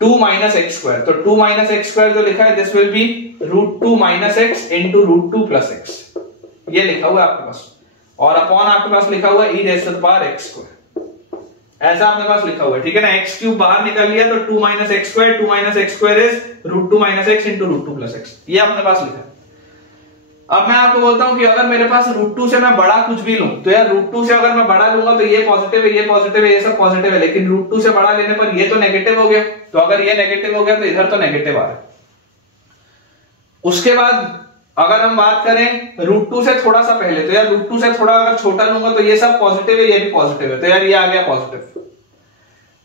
2 माइनस x स्क्वायर, तो 2 माइनस x स्क्वायर जो लिखा है this will B √2 minus x into √2 plus x, ये लिखा हुआ है आपके पास, और अपॉन आपके पास लिखा हुआ है e raise to the power x square, ऐसा अपने पास लिखा हुआ है, ठीक है ना। x क्यूब बाहर निकाल लिया तो 2 minus x square, 2 minus x square is √2 minus x into √2 plus x, ये अपने पास लिखा है। अब मैं आपको बोलता हूं कि अगर मेरे पास √2 से मैं बड़ा कुछ भी लूं तो यार √2 से अगर मैं बड़ा लूंगा तो ये पॉजिटिव है, ये पॉजिटिव है, ये सब पॉजिटिव है, लेकिन √2 से बड़ा लेने पर ये तो नेगेटिव हो गया, तो अगर ये नेगेटिव हो गया तो इधर तो नेगेटिव आ रहा है। उसके बाद अगर हम बात करें √2 से थोड़ा सा पहले, तो यार √2 से थोड़ा अगर छोटा लूंगा तो ये सब पॉजिटिव है, ये भी पॉजिटिव है, तो यार ये आ गया पॉजिटिव।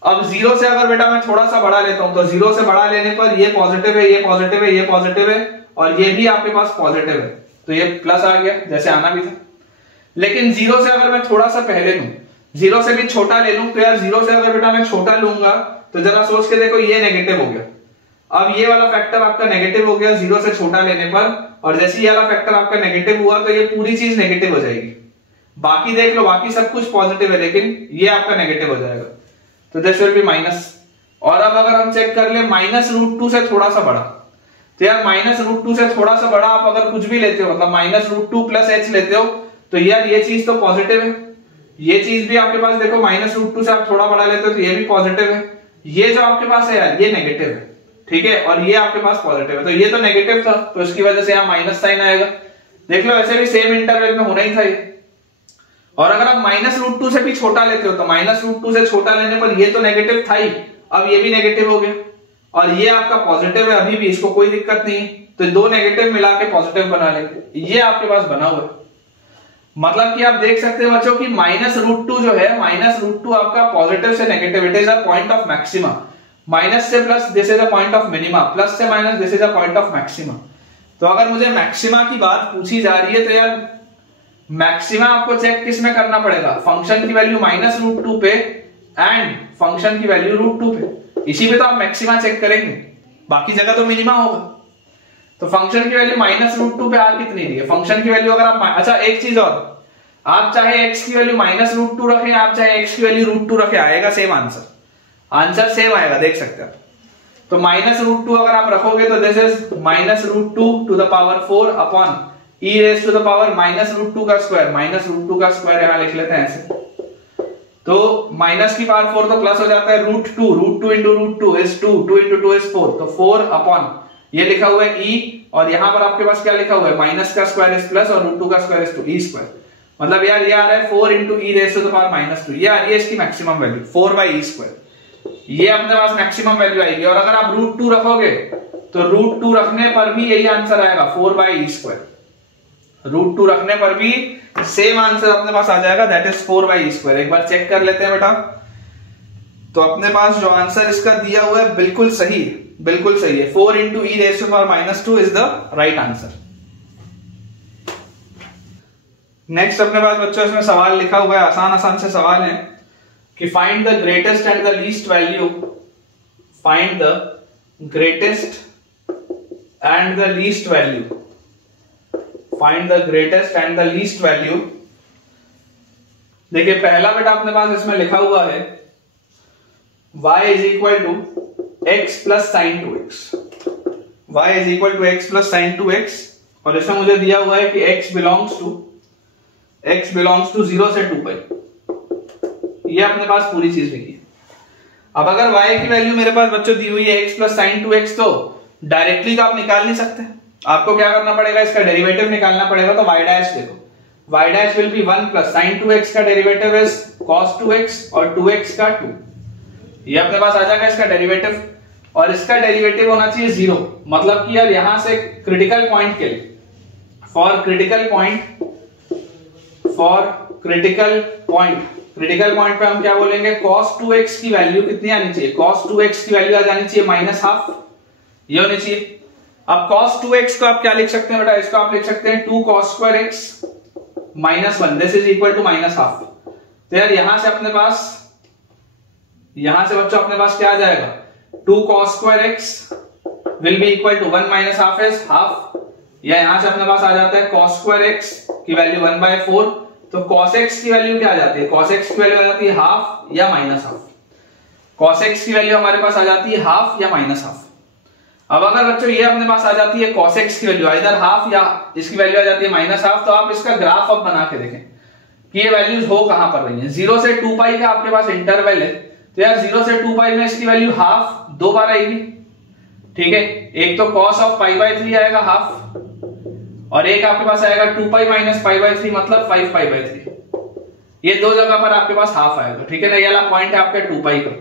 अब 0 से अगर बेटा मैं थोड़ा सा बड़ा लेता हूं तो 0 से बड़ा लेने पर ये पॉजिटिव है, ये पॉजिटिव है, ये पॉजिटिव है, और ये भी आपके पास पॉजिटिव है, तो ये प्लस आ गया जैसे आना भी था। लेकिन 0 से अगर मैं थोड़ा सा पहले लूं, 0 से भी छोटा ले लूं, तो यार 0 से अगर बेटा मैं छोटा लूंगा तो जरा सोच के देखो ये नेगेटिव हो गया। अब ये वाला फैक्टर आपका नेगेटिव हो गया 0 से छोटा लेने पर, और जैसे ये वाला फैक्टर आपका नेगेटिव हुआ तो ये पूरी चीज नेगेटिव हो जाएगी। बाकी देख लो, बाकी सब कुछ पॉजिटिव है लेकिन ये आपका नेगेटिव हो जाएगा, तो दिस विल बी माइनस। और अब अगर हम चेक कर ले -√2 से थोड़ा सा बड़ा, तो तो यार -√2 से थोड़ा सा बड़ा आप अगर कुछ भी लेते हो, मतलब -√2 प्लस h लेते हो, तो यार ये चीज तो पॉजिटिव है। ये चीज भी आपके पास देखो -√2 से आप थोड़ा बड़ा लेते हो तो ये भी पॉजिटिव है। ये जो आपके पास है यार ये नेगेटिव है, ठीक है, और ये आपके पास पॉजिटिव है, तो ये तो नेगेटिव था, तो इसकी वजह से यहाँ माइनस साइन आएगा। देख लो ऐसे भी सेम इंटरवल में होना ही था ये। और अगर आप -√2 से भी छोटा लेते हो तो -√2 से छोटा लेने पर ये तो नेगेटिव था ही, अब ये भी नेगेटिव हो गया, और ये आपका पॉजिटिव है अभी भी, इसको कोई दिक्कत नहीं, तो दो नेगेटिव मिला के पॉजिटिव बना लेंगे, ये आपके पास बना हुआ है। मतलब कि आप देख सकते हो बच्चों कि -√2 जो है, -√2 आपका पॉजिटिव से negative, it is a point of maxima. Minus से plus this is a point of minima, plus से minus this is a point of maxima. तो अगर मुझे मैक्सिमा की बात पूछी जा रही है तो यार मैक्सिमा आपको चेक किस में करना पड़ेगा, फंक्शन की वैल्यू -√2 पे एंड फंक्शन की वैल्यू √2 पे, इसी पे तो आप मैक्सिमा चेक करेंगे, बाकी जगह तो मिनिमा होगा। तो फंक्शन की वैल्यू -√2 पे आ कितनी दी है, फंक्शन की वैल्यू अगर आप, अच्छा एक चीज और, आप चाहे x की वैल्यू -√2 रखें, आप चाहे x की वैल्यू √2 रखें, आएगा सेम आंसर, आंसर सेम आएगा, देख सकते हैं। तो -√2 अगर आप रखोगे तो this is -√2 to the power 4 upon e raise to the power -√2 का स्क्वायर, -√2 का स्क्वायर यहां लिख लेते हैं ऐसे, तो माइनस की पावर 4 तो प्लस हो जाता है, √2 इंटू √2 इज 2, 2 इंटू 2 इज 4, तो 4 अपॉन ये लिखा हुआ है e, और यहां पर आपके पास क्या लिखा हुआ है, माइनस का स्क्वायर इज प्लस और √2 का स्क्वायर इज 2, e स्क्वायर। मतलब यार ये आ रहा है 4 into e raise to the power -2, ये आ रही है इसकी मैक्सिमम वैल्यू 4/e स्क्वायर, ये अपने पास मैक्सिमम वैल्यू आएगी। और अगर आप √2 रखोगे तो √2 रखने पर भी यही आंसर आएगा 4/e स्क्वायर, √2 रखने पर भी सेम आंसर अपने पास आ जाएगा, दैट इज 4/e स्क्वायर। एक बार चेक कर लेते हैं बेटा, तो अपने पास जो आंसर इसका दिया हुआ है बिल्कुल सही है, बिल्कुल सही है, 4 into e raise to the power -2 is the right answer. Next अपने पास बच्चों इसमें सवाल लिखा हुआ है, आसान आसान से सवाल है कि find the greatest and the least value, find the greatest and the least value, find the greatest and the least value. देखिए पहला बेटा अपने पास इसमें लिखा हुआ है y is equal to x plus sine 2x, y is equal to x plus sine 2x, और इसमें मुझे दिया हुआ है कि x बिलोंग्स टू 0 से 2 पाई, ये अपने पास पूरी चीज लिखी है। अब अगर y की वैल्यू मेरे पास बच्चों दी हुई है x प्लस साइन 2x, तो डायरेक्टली तो आप निकाल नहीं सकते, आपको क्या करना पड़ेगा, इसका डेरिवेटिव निकालना पड़ेगा। तो y डैश देखो, y dash will be 1 plus sine 2x का डेरिवेटिव इज cos 2x और 2x का 2, ये अपने पास आ जाएगा इसका डेरिवेटिव, और इसका डेरिवेटिव होना चाहिए 0, मतलब कि यार यहां से क्रिटिकल पॉइंट के लिए, फॉर क्रिटिकल पॉइंट पे हम क्या बोलेंगे, cos 2x की वैल्यू कितनी आनी चाहिए, cos 2x की वैल्यू आ जानी चाहिए -½ ये होनी चाहिए। अब cos 2x को आप क्या लिख सकते हैं बेटा, इसको आप लिख सकते हैं 2 cos square x -1, this is equal to -½ तो यार यहां से बच्चों अपने पास क्या आ जाएगा, 2 cos square x will be equal to 1 -½ इज ½ या यहां से अपने पास आ जाता है cos square x की वैल्यू 1/4, तो cos x की वैल्यू क्या आ जाती है, cos x की वैल्यू आ जाती है ½ या -½ cos x की वैल्यू हमारे पास आ जाती है ½ या -½ अब अगर बच्चों ये अपने पास आ जाती है cos x की वैल्यू इधर ½ या इसकी वैल्यू आ जाती है -½ तो आप इसका ग्राफ अब बना के देखें कि ये वैल्यूज हो कहां पर रही हैं। 0 से 2 पाई का आपके पास इंटरवल है, तो यार 0 से 2 पाई में इसकी वैल्यू ½ 2 बार आएगी, ठीक है, एक तो cos ऑफ π/3 आएगा ½ और एक आपके पास आएगा 2π - π/3 मतलब 5π/3, ये दो जगह पर आपके पास ½ आएगा, ठीक है ना, ये वाला पॉइंट है आपका 2π का,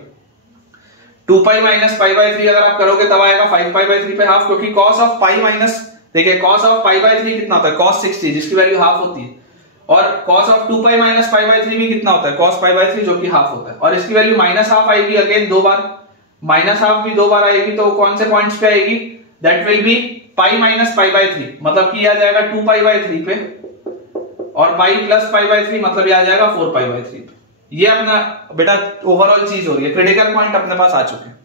2π - π/3 अगर आप करोगे तब आएगा 5π/3 पे ½ क्योंकि cos ऑफ π - देखिए cos ऑफ π/3 कितना होता है, cos 60 जिसकी वैल्यू ½ होती है, और cos ऑफ 2π - π/3 भी कितना होता है, cos π/3 जो कि ½ होता है, और इसकी वैल्यू -½ आएगी अगेन 2 बार, -½ भी 2 बार आएगी, तो कौन से पॉइंट्स पे आएगी, दैट विल बी π - π/3 मतलब कि आ जाएगा 2π/3 पे, और π + π/3 मतलब ये आ जाएगा 4π/3 पे। ये अपना बेटा ओवरऑल चीज हो रही है, क्रिटिकल पॉइंट अपने पास आ चुके हैं।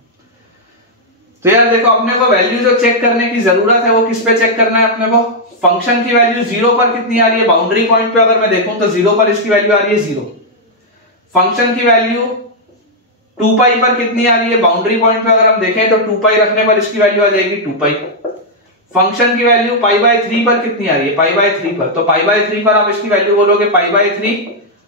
तो यार देखो अपने को वैल्यू जो चेक करने की जरूरत है वो किस पे चेक करना है अपने को, फंक्शन की वैल्यू 0 पर कितनी आ रही है, बाउंड्री पॉइंट पे अगर मैं देखूं तो 0 पर इसकी वैल्यू आ रही है 0, फंक्शन की वैल्यू 2π पर कितनी आ रही है, बाउंड्री पॉइंट पे अगर हम देखें तो 2π रखने पर इसकी वैल्यू आ जाएगी 2π, फंक्शन की वैल्यू पाई बाय 3 पर कितनी आ रही है, पाई बाय 3 पर, तो पाई बाय 3 पर आप इसकी वैल्यू बोलोगे पाई बाय 3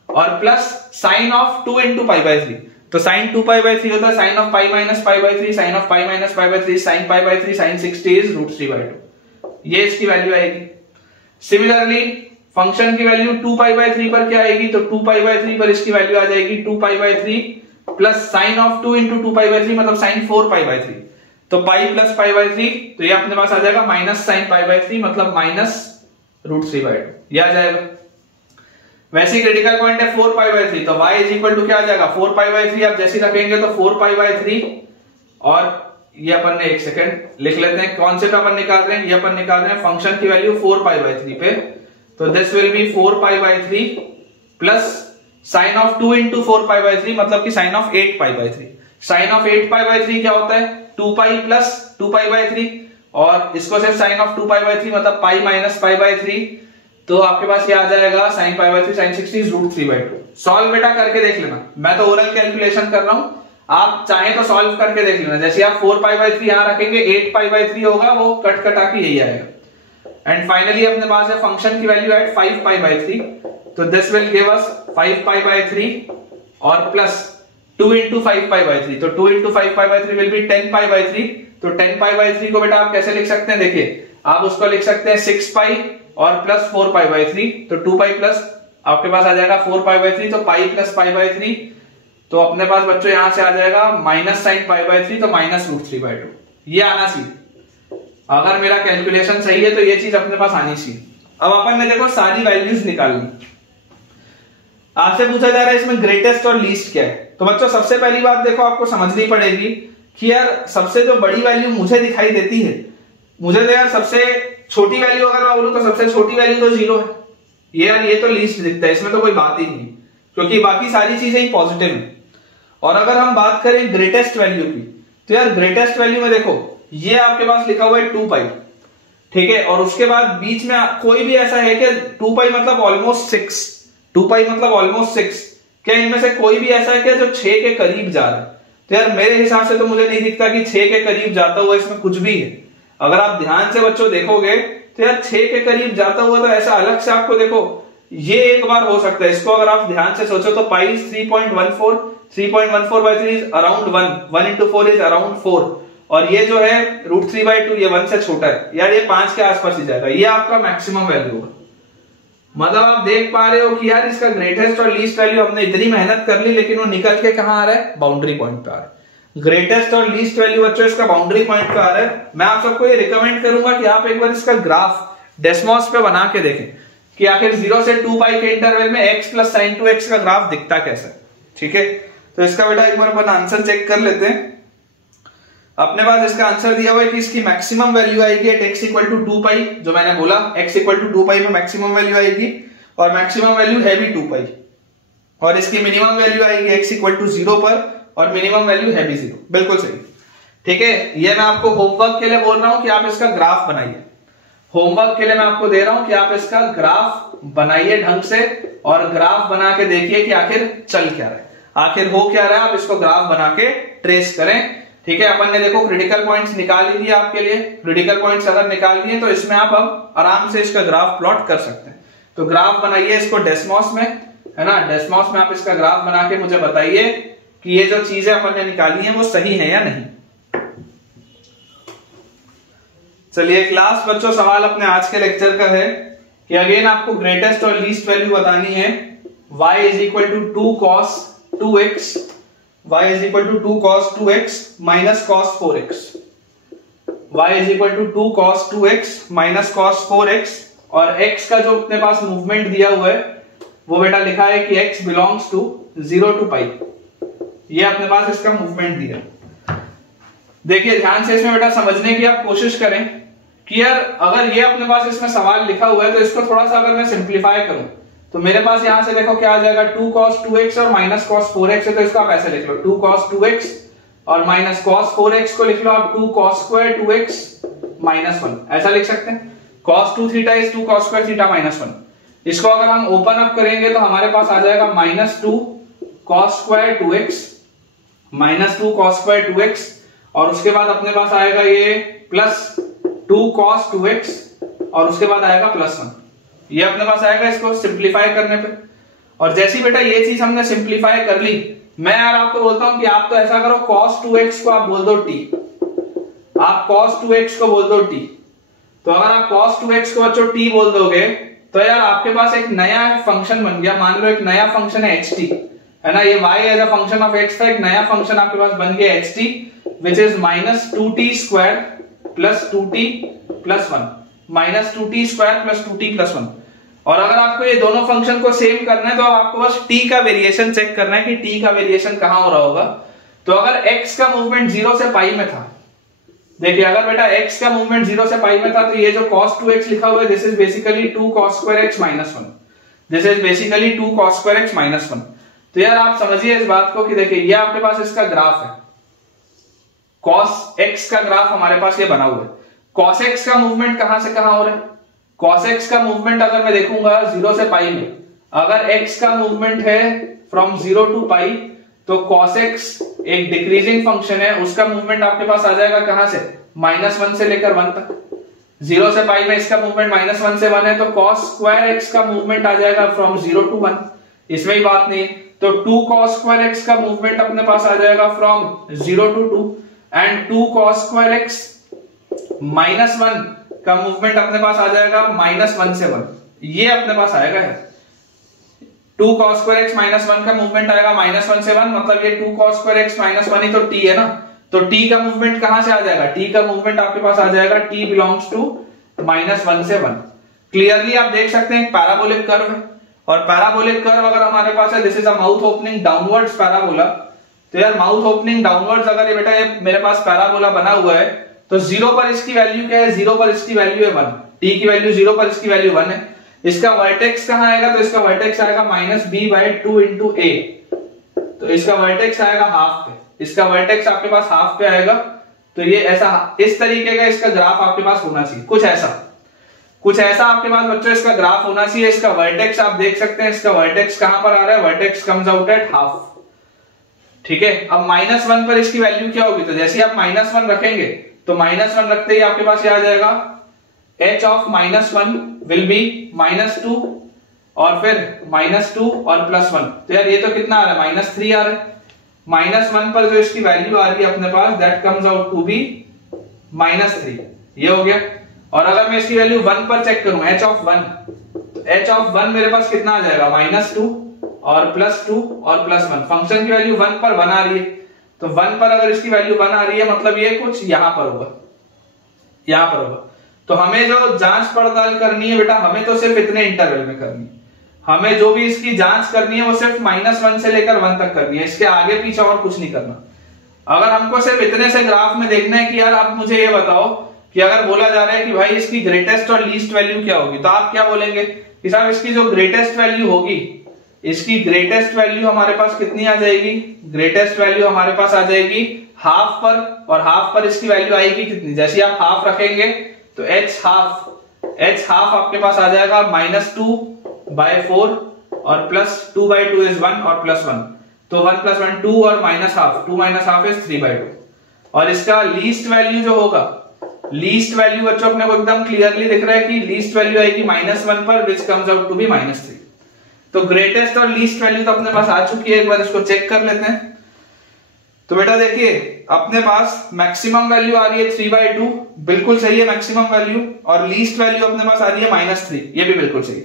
और plus sine of 2 into pi by 3, तो साइन 2 पाई बाय 3 होता है sine of pi minus pi by 3, sine of pi minus pi by 3 sine pi by 3, sine 60 is √3/2, ये इसकी वैल्यू आएगी। सिमिलरली फंक्शन की value 2 pi by 3 पर क्या आएगी, तो 2 पाई बाय 3 पर इसकी वैल्यू आ जाएगी 2 pi by 3 plus sine of 2 into 2 pi by 3 मतलब साइन 4 पाई बाय 3, तो पाई प्लस पाई बाय 3, तो ये अपने पास आ जाएगा माइनस साइन पाई बाय 3 मतलब माइनस √3/2, ये आ जाएगा। वैसे क्रिटिकल पॉइंट है 4 पाई बाय 3, तो y इज इक्वल टू क्या आ जाएगा 4 पाई बाय 3, आप जैसे रखेंगे तो 4 पाई बाय 3 और ये अपन ने एक सेकंड लिख लेते हैं कौन से पे अपन निकाल रहे हैं, ये अपन निकाल रहे हैं फंक्शन की वैल्यू 4 पाई बाय 3 पे, तो this will be 4 pi by 3 plus sine of 2 into 4 pi by 3 मतलब कि sine of 8 pi by 3, sine of 8 pi by 3 क्या होता है 2 पाई प्लस 2 पाई बाय 3 और इसको सिर्फ साइन ऑफ 2 पाई बाय 3 मतलब पाई माइनस पाई बाय 3, तो आपके पास ये आ जाएगा sine pi by 3 sine 60 is √3/2। Solve बेटा करके देख लेना, मैं तो ओरल कैलकुलेशन कर रहा हूं, आप चाहें तो सॉल्व करके देख लेना। जैसे आप 4 पाई बाय 3 यहां रखेंगे 8 पाई बाय 3 होगा, वो कट कटा के यही आएगा। एंड फाइनली अपने पास है फंक्शन की वैल्यू एट 5 पाई बाय 3, तो this will give us 5 pi by 3 और प्लस 2 इंटू 5 पाई बाय 3, तो 2 into 5 pi by 3 will be 10 pi by 3, तो 10 पाई बाय 3 को बेटा आप कैसे लिख सकते हैं, देखिए आप उसको लिख सकते हैं 6 पाई और प्लस 4 पाई बाय 3, तो 2 पाई प्लस आपके पास आ जाएगा 4 पाई बाय 3, तो पाई प्लस पाई बाय 3, तो अपने पास बच्चों यहां से आ जाएगा माइनस साइन पाई बाय 3, तो माइनस √3/2, ये आना चाहिए। अगर मेरा कैलकुलेशन सही है तो ये चीज अपने पास आनी चाहिए। अब अपन ने देखो सारी वैल्यूज निकालनी, आपसे पूछा जा रहा है इसमें ग्रेटेस्ट और लीस्ट क्या है, तो बच्चों सबसे पहली बात देखो आपको समझनी पड़ेगी कि यार सबसे जो बड़ी वैल्यू मुझे दिखाई देती है, मुझे तो यार सबसे छोटी वैल्यू अगर मैं बोलूं तो सबसे छोटी वैल्यू तो 0 है, ये यार ये तो लीस्ट दिखता है, इसमें तो कोई बात ही नहीं, क्योंकि बाकी सारी चीजें ही पॉजिटिव है। और अगर हम बात करें ग्रेटेस्ट वैल्यू की, तो यार ग्रेटेस्ट वैल्यू में देखो ये आपके पास लिखा हुआ है 2 पाई, ठीक है, और उसके बाद बीच में कोई भी ऐसा है कि 2 पाई मतलब ऑलमोस्ट 6, 2 पाई मतलब ऑलमोस्ट 6, क्या इनमें से कोई भी ऐसा है क्या जो 6 के करीब जा रहा है, तो यार मेरे हिसाब से तो मुझे नहीं दिखता कि 6 के करीब जाता हुआ इसमें कुछ भी है। अगर आप ध्यान से बच्चों देखोगे तो यार 6 के करीब जाता हुआ तो ऐसा अलग से आपको देखो ये एक बार हो सकता है, इसको अगर आप ध्यान से सोचो तो पाई 3.14, 3.14 by 3 is around 1 into 4 is around 4, और ये जो है √3/2 ये 1 से छोटा है, यार ये 5 के आसपास ही जाएगा, ये आपका मैक्सिमम वैल्यू होगा। मतलब आप देख पा रहे हो कि यार इसका ग्रेटेस्ट और लीस्ट वैल्यू हमने इतनी मेहनत कर ली, लेकिन वो निकल के कहां आ रहा है, बाउंड्री पॉइंट पे आ रहा है। ग्रेटेस्ट और लीस्ट वैल्यू बच्चों इसका बाउंड्री पॉइंट पे आ रहा है। मैं आप सबको ये रिकमेंड करूंगा कि आप एक बार इसका ग्राफ डेस्मॉस पे बना के देखें कि आखिर 0 से 2 पाई के इंटरवल में x प्लस साइन 2x का ग्राफ दिखता कैसा है, ठीक है। तो इसका बेटा एक बार अपन आंसर चेक कर लेते हैं। अपने पास इसका आंसर दिया हुआ है कि इसकी मैक्सिमम वैल्यू आएगी एट x इक्वल टू 2 पाई, जो मैंने बोला x इक्वल टू 2 पाई में मैक्सिमम वैल्यू आएगी, और मैक्सिमम वैल्यू है भी 2 पाई, और इसकी मिनिमम वैल्यू आएगी x इक्वल टू 0 पर, और मिनिमम वैल्यू है भी 0, बिल्कुल सही, ठीक है। ये मैं आपको होमवर्क के लिए बोल रहा हूं कि आप इसका ग्राफ बनाइए, होमवर्क के लिए मैं आपको दे रहा हूं कि आप इसका ग्राफ बनाइए ढंग से, और ग्राफ बना के देखिए कि आखिर चल क्या रहा है, आखिर हो क्या रहा है, आप इसको ग्राफ बना के ट्रेस करें, ठीक है। अपन ने देखो क्रिटिकल पॉइंट्स निकाल ही दिए आपके लिए, क्रिटिकल पॉइंट्स अगर निकाल दिए तो इसमें आप अब आराम से इसका ग्राफ प्लॉट कर सकते हैं। तो ग्राफ बनाइए इसको डेस्मॉस में, है ना, डेस्मॉस में आप इसका ग्राफ बना के मुझे बताइए कि ये जो चीजें अपन ने निकाली है वो सही है या नहीं। चलिए क्लास बच्चों, सवाल अपने आज के लेक्चर का है कि अगेन आपको ग्रेटेस्ट और लीस्ट वैल्यू बतानी है। y is equal to 2 cos 2x, y is equal to 2 cos 2x minus cos 4x, y is equal to 2 cos 2x minus cos 4x, और x का जो अपने पास मूवमेंट दिया हुआ है वो बेटा लिखा है कि x बिलोंग्स टू 0 to पाई, ये अपने पास इसका मूवमेंट दिया। देखिए ध्यान से इसमें बेटा समझने की आप कोशिश करें कि यार अगर ये अपने पास इसमें सवाल लिखा हुआ है तो इसको थोड़ा सा अगर मैं सिंप्लीफाई करूं तो मेरे पास यहां से देखो क्या आ जाएगा, 2 cos 2x और माइनस cos 4x है, तो इसको आप ऐसे लिख लो 2 cos 2x और माइनस cos 4x को लिख लो आप 2 cos square 2x माइनस 1, ऐसा लिख सकते हैं। cos 2 theta is 2 cos square theta minus 1। इसको अगर हम ओपन अप करेंगे तो हमारे पास आ जाएगा minus 2 cos square 2x minus 2 cos square 2x, और उसके बाद अपने पास आएगा ये प्लस 2 cos 2x और उसके बाद आएगा +1। ये अपने पास आएगा इसको सिंप्लीफाई करने पे। और जैसी बेटा ये चीज हमने सिंप्लीफाई कर ली, मैं यार आपको बोलता हूं कि आप तो ऐसा करो, cos 2x को आप बोल दो t, आप cos 2x को बोल दो t। तो अगर आप cos 2x को बच्चों t बोल दोगे तो यार आपके पास एक नया फंक्शन बन गया। मान लो एक नया फंक्शन है ht, है ना, ये y as a function of x था, एक नया फंक्शन आपके पास बन गया ht, which is -2t² + 2t + 1, -2t² + 2t + 1। और अगर आपको ये दोनों फंक्शन को सेम करना है तो आपको बस t का वेरिएशन चेक करना है कि t का वेरिएशन कहां हो रहा होगा। तो अगर x का मूवमेंट 0 से पाई में था, देखिए अगर बेटा x का मूवमेंट 0 से पाई में था तो ये जो cos 2x लिखा हुआ है, this is basically 2 cos square x - 1, this is basically 2 cos square x - 1। तो यार आप समझिए इस बात को कि देखिए ये आपके पास इसका ग्राफ है, cos x का ग्राफ हमारे पास ये बना हुआ है। cos x का मूवमेंट कहां से कहां हो रहा है? cos x का मूवमेंट अगर मैं देखूंगा 0 से पाई में, अगर x का मूवमेंट है फ्रॉम 0 टू पाई, तो cos x एक डिक्रीजिंग फंक्शन है, उसका मूवमेंट आपके पास आ जाएगा कहां से? -1 से लेकर 1 तक। 0 से पाई में इसका मूवमेंट -1 से 1 है, तो cos square x का मूवमेंट आ जाएगा फ्रॉम 0 टू 1, इसमें ही बात नहीं है। तो 2 cos square x का मूवमेंट अपने पास आ जाएगा from 0 to 2, and 2 cos square x -1 का मूवमेंट अपने पास आ जाएगा -1 से 1, ये अपने पास आएगा है। 2 cos square x - 1 का मूवमेंट आएगा -1 से 1, मतलब ये 2 cos square x - 1 ही तो t है ना। तो t का मूवमेंट कहां से आ जाएगा? t का मूवमेंट आपके पास आ जाएगा t बिलोंग्स टू -1 से 1। क्लियरली आप देख सकते हैं एक पैराबोलिक कर्व है, और पैराबोलिक कर्व अगर हमारे पास है, this is a mouth opening downwards parabola. तो यार माउथ ओपनिंग डाउनवर्ड्स अगर ये बेटा ये मेरे पास पैराबोला बना हुआ है, तो 0 पर इसकी वैल्यू क्या है? 0 पर इसकी वैल्यू है 1, t की वैल्यू 0 पर इसकी वैल्यू 1 है। इसका वर्टेक्स कहां आएगा? तो इसका वर्टेक्स आएगा -b/2 * a, तो इसका वर्टेक्स आएगा हाफ पे, इसका वर्टेक्स आपके पास हाफ पे आएगा। तो ये ऐसा इस तरीके का इसका ग्राफ आपके पास होना चाहिए, कुछ ऐसा आपके पास बच्चों इसका ग्राफ होना चाहिए। इसका वर्टेक्स आप देख सकते हैं, इसका वर्टेक्स कहां पर आ रहा है? Vertex comes out at half, ठीक है। अब -1 पर इसकी वैल्यू क्या होगी? तो जैसे आप -1 रखेंगे तो -1 रखते ही आपके पास ये आ जाएगा h ऑफ -1 विल बी -2 और फिर -2 और +1। तो यार ये तो कितना आ रहा है? -3 आ रहा है। -1 पर जो इसकी वैल्यू आ रही है अपने पास, that comes out to be -3, ये हो गया। और अगर मैं इसकी वैल्यू 1 पर चेक करूं, h ऑफ 1, तो h ऑफ 1 मेरे पास कितना आ जाएगा? -2 और +2 और +1। फंक्शन की वैल्यू 1 पर 1 आ रही है, तो 1 पर अगर इसकी वैल्यू 1 आ रही है, मतलब ये कुछ यहां पर होगा, यहां पर होगा। तो हमें जो जांच पड़ताल करनी है बेटा, हमें तो सिर्फ इतने इंटरवल में करनी है। हमें जो भी इसकी जांच करनी है वो सिर्फ -1 से लेकर 1 तक करनी है, इसके आगे पीछे और कुछ नहीं करना। अगर हमको सिर्फ इतने से ग्राफ में देखना है कि यार आप मुझे ये बताओ कि अगर बोला जा रहा है कि भाई इसकी ग्रेटेस्ट और लीस्ट वैल्यू क्या होगी, तो आप क्या बोलेंगे कि साहब इसकी जो ग्रेटेस्ट वैल्यू होगी, इसकी ग्रेटेस्ट वैल्यू हमारे पास कितनी आ जाएगी? ग्रेटेस्ट वैल्यू हमारे पास आ जाएगी हाफ पर, और हाफ पर इसकी वैल्यू आएगी कितनी? जैसे आप हाफ रखेंगे तो h हाफ आपके पास आ जाएगा -2/4 और +2/2 इज 1 और +1, तो 1 + 1 2 और -हाफ, 2 - हाफ इज 3/2। और इसका लीस्ट वैल्यू जो होगा, लीस्ट वैल्यू बच्चों अपने को एकदम क्लियरली दिख रहा है कि लीस्ट वैल्यू आएगी -1 पर, which comes out to be -3। तो ग्रेटेस्ट और लीस्ट वैल्यू तो अपने पास आ चुकी है, एक बार इसको चेक कर लेते हैं। तो बेटा देखिए अपने पास मैक्सिमम वैल्यू आ रही है 3/2, बिल्कुल सही है मैक्सिमम वैल्यू, और लीस्ट वैल्यू अपने पास आ रही है -3, ये भी बिल्कुल सही,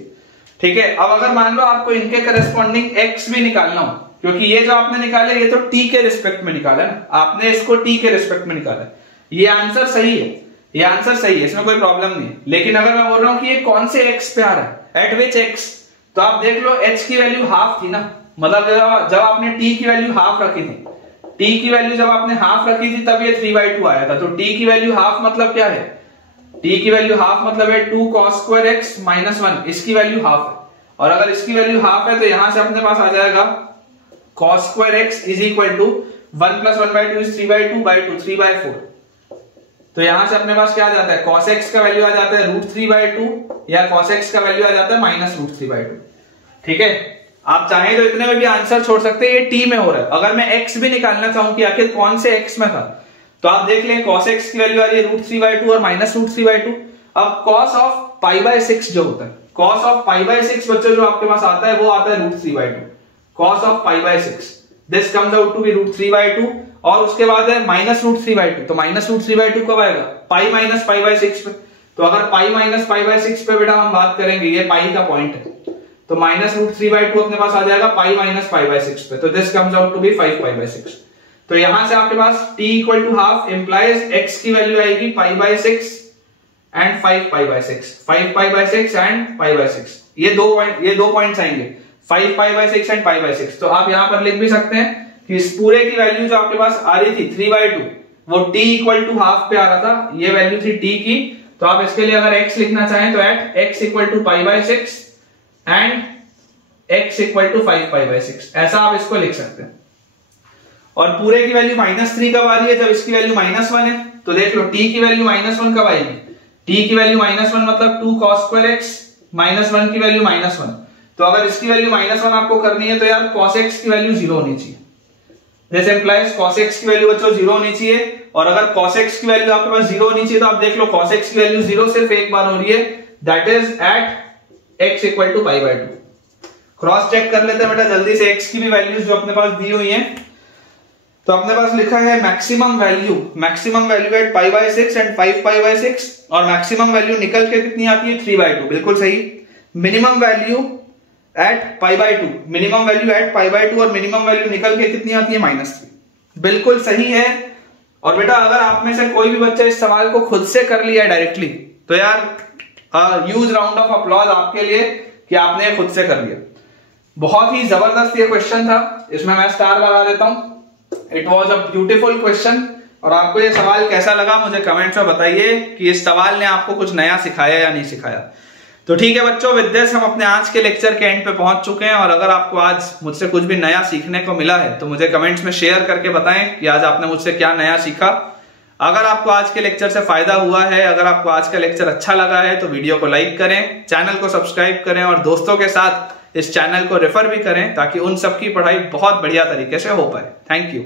ठीक है। अब अगर मान लो आपको इनके करस्पॉन्डिंग x भी निकालना हो, क्योंकि ये जो आपने निकाले ये तो t के रिस्पेक्ट में निकाला है ना, आपने इसको t के रिस्पेक्ट में निकाला है, ये आंसर सही है, ये आंसर सही है, इसमें कोई प्रॉब्लम नहीं है। लेकिन अगर मैं बोल रहा हूं कि ये कौन से x पे आ रहा है, एट विच x, तो आप देख लो h की वैल्यू हाफ थी ना, मतलब जब आपने t की वैल्यू हाफ रखी थी, t की वैल्यू जब आपने हाफ रखी थी तब ये 3/2 आया था। तो t की वैल्यू हाफ मतलब क्या है? t की वैल्यू हाफ मतलब है 2 cos square x - 1, इसकी वैल्यू हाफ है, और अगर इसकी वैल्यू हाफ है तो यहां से अपने पास आ जाएगा cos square x is equal to 1 + 1/2 is 3/2/2, 3/4। तो यहां से अपने पास क्या आ जाता है? cos x का वैल्यू आ जाता है √3/2, या cos x का वैल्यू आ जाता है -√3/2, ठीक है। आप चाहें तो इतने में भी आंसर छोड़ सकते हैं, ये t में हो रहा है। अगर मैं x भी निकालना चाहूं कि आखिर कौन से x में था, तो आप देख लें cos x की वैल्यू आ रही है √3/2 और -√3/2। अब cos ऑफ π/6 जो होता है, cos ऑफ π/6 बच्चों जो आपके पास आता है वो आता है √3/2, cos of π/6 this comes out to be √3/2। और उसके बाद है -√3/2, तो -√3/2 कब आएगा, पाई माइनस π/6 पे। तो अगर पाई माइनस π/6 पे बेटा हम बात करेंगे, ये पाई का पॉइंट है, तो -√3/2 अपने पास आ जाएगा पाई माइनस π/6 पे, तो this comes out to be 5π/6। तो यहां से आपके पास t equal to half implies x की वैल्यू आएगी π/6 एंड 5π/6, 5π/6 एंड π/6, ये दो पॉइंट्स आएंगे 5π/6 एंड π/6। तो आप यहां पर लिख भी सकते हैं कि इस पूरे की वैल्यू जो आपके पास आ रही थी 3/2, वो t इक्वल टू हाफ पे आ रहा था, ये वैल्यू थी t की। तो आप इसके लिए अगर x लिखना चाहें तो at x equal to π/6 and x equal to 5π/6, ऐसा आप इसको लिख सकते हैं। और पूरे की वैल्यू -3 कब आ रही है, जब इसकी वैल्यू -1 है। तो देख लो t की वैल्यू -1 कब आएगी, t की वैल्यू -1 मतलब 2 cos² x, -1 की वैल्यू -1। तो अगर इसकी वैल्यू -1 आपको करनी है तो यार cos x की वैल्यू 0 होनी चाहिए, जैसे इंप्लाइज cos x की वैल्यू बच्चों 0 होनी चाहिए। और अगर cos x की वैल्यू आपके पास 0 होनी चाहिए तो आप देख लो cos x की वैल्यू 0 सिर्फ एक बार हो रही है, that is at x equal to π/2। Cross check कर लेते हैं बेटा जल्दी से x की भी वैल्यूज जो अपने पास दी हुई हैं। तो अपने पास लिखा है मैक्सिमम वैल्यू एट π/6 एंड 5π/6, और मैक्सिमम वैल्यू निकल के कितनी आती है 3/2, बिल्कुल सही। Minimum value at π/2, minimum value at π/2 और मिनिमम वैल्यू निकल के कितनी आती है -3, बिल्कुल सही है। और बेटा अगर आप में से कोई भी बच्चा इस सवाल को खुद से कर लिया डायरेक्टली, तो यार ह्यूज राउंड ऑफ अप्लॉज आपके लिए कि आपने खुद से कर लिया। बहुत ही जबरदस्त ये क्वेश्चन था, इसमें मैं स्टार लगा देता हूं। It was a beautiful question. और आपको ये सवाल कैसा लगा मुझे कमेंट्स में बताइए कि इस सवाल ने आपको कुछ नया सिखाया या नहीं सिखाया। तो ठीक है बच्चों, विद दिस हम अपने आज के लेक्चर के एंड पे पहुंच चुके हैं। और अगर आपको आज मुझसे कुछ भी नया सीखने को मिला है तो मुझे कमेंट्स में शेयर करके बताएं कि आज आपने मुझसे क्या नया सीखा। अगर आपको आज के लेक्चर से फायदा हुआ है, अगर आपको आज का लेक्चर अच्छा लगा है तो वीडियो को लाइक करें, चैनल को सब्सक्राइब करें और दोस्तों के साथ इस चैनल को रेफर भी करें ताकि उन सबकी पढ़ाई बहुत बढ़िया तरीके से हो पाए। Thank you.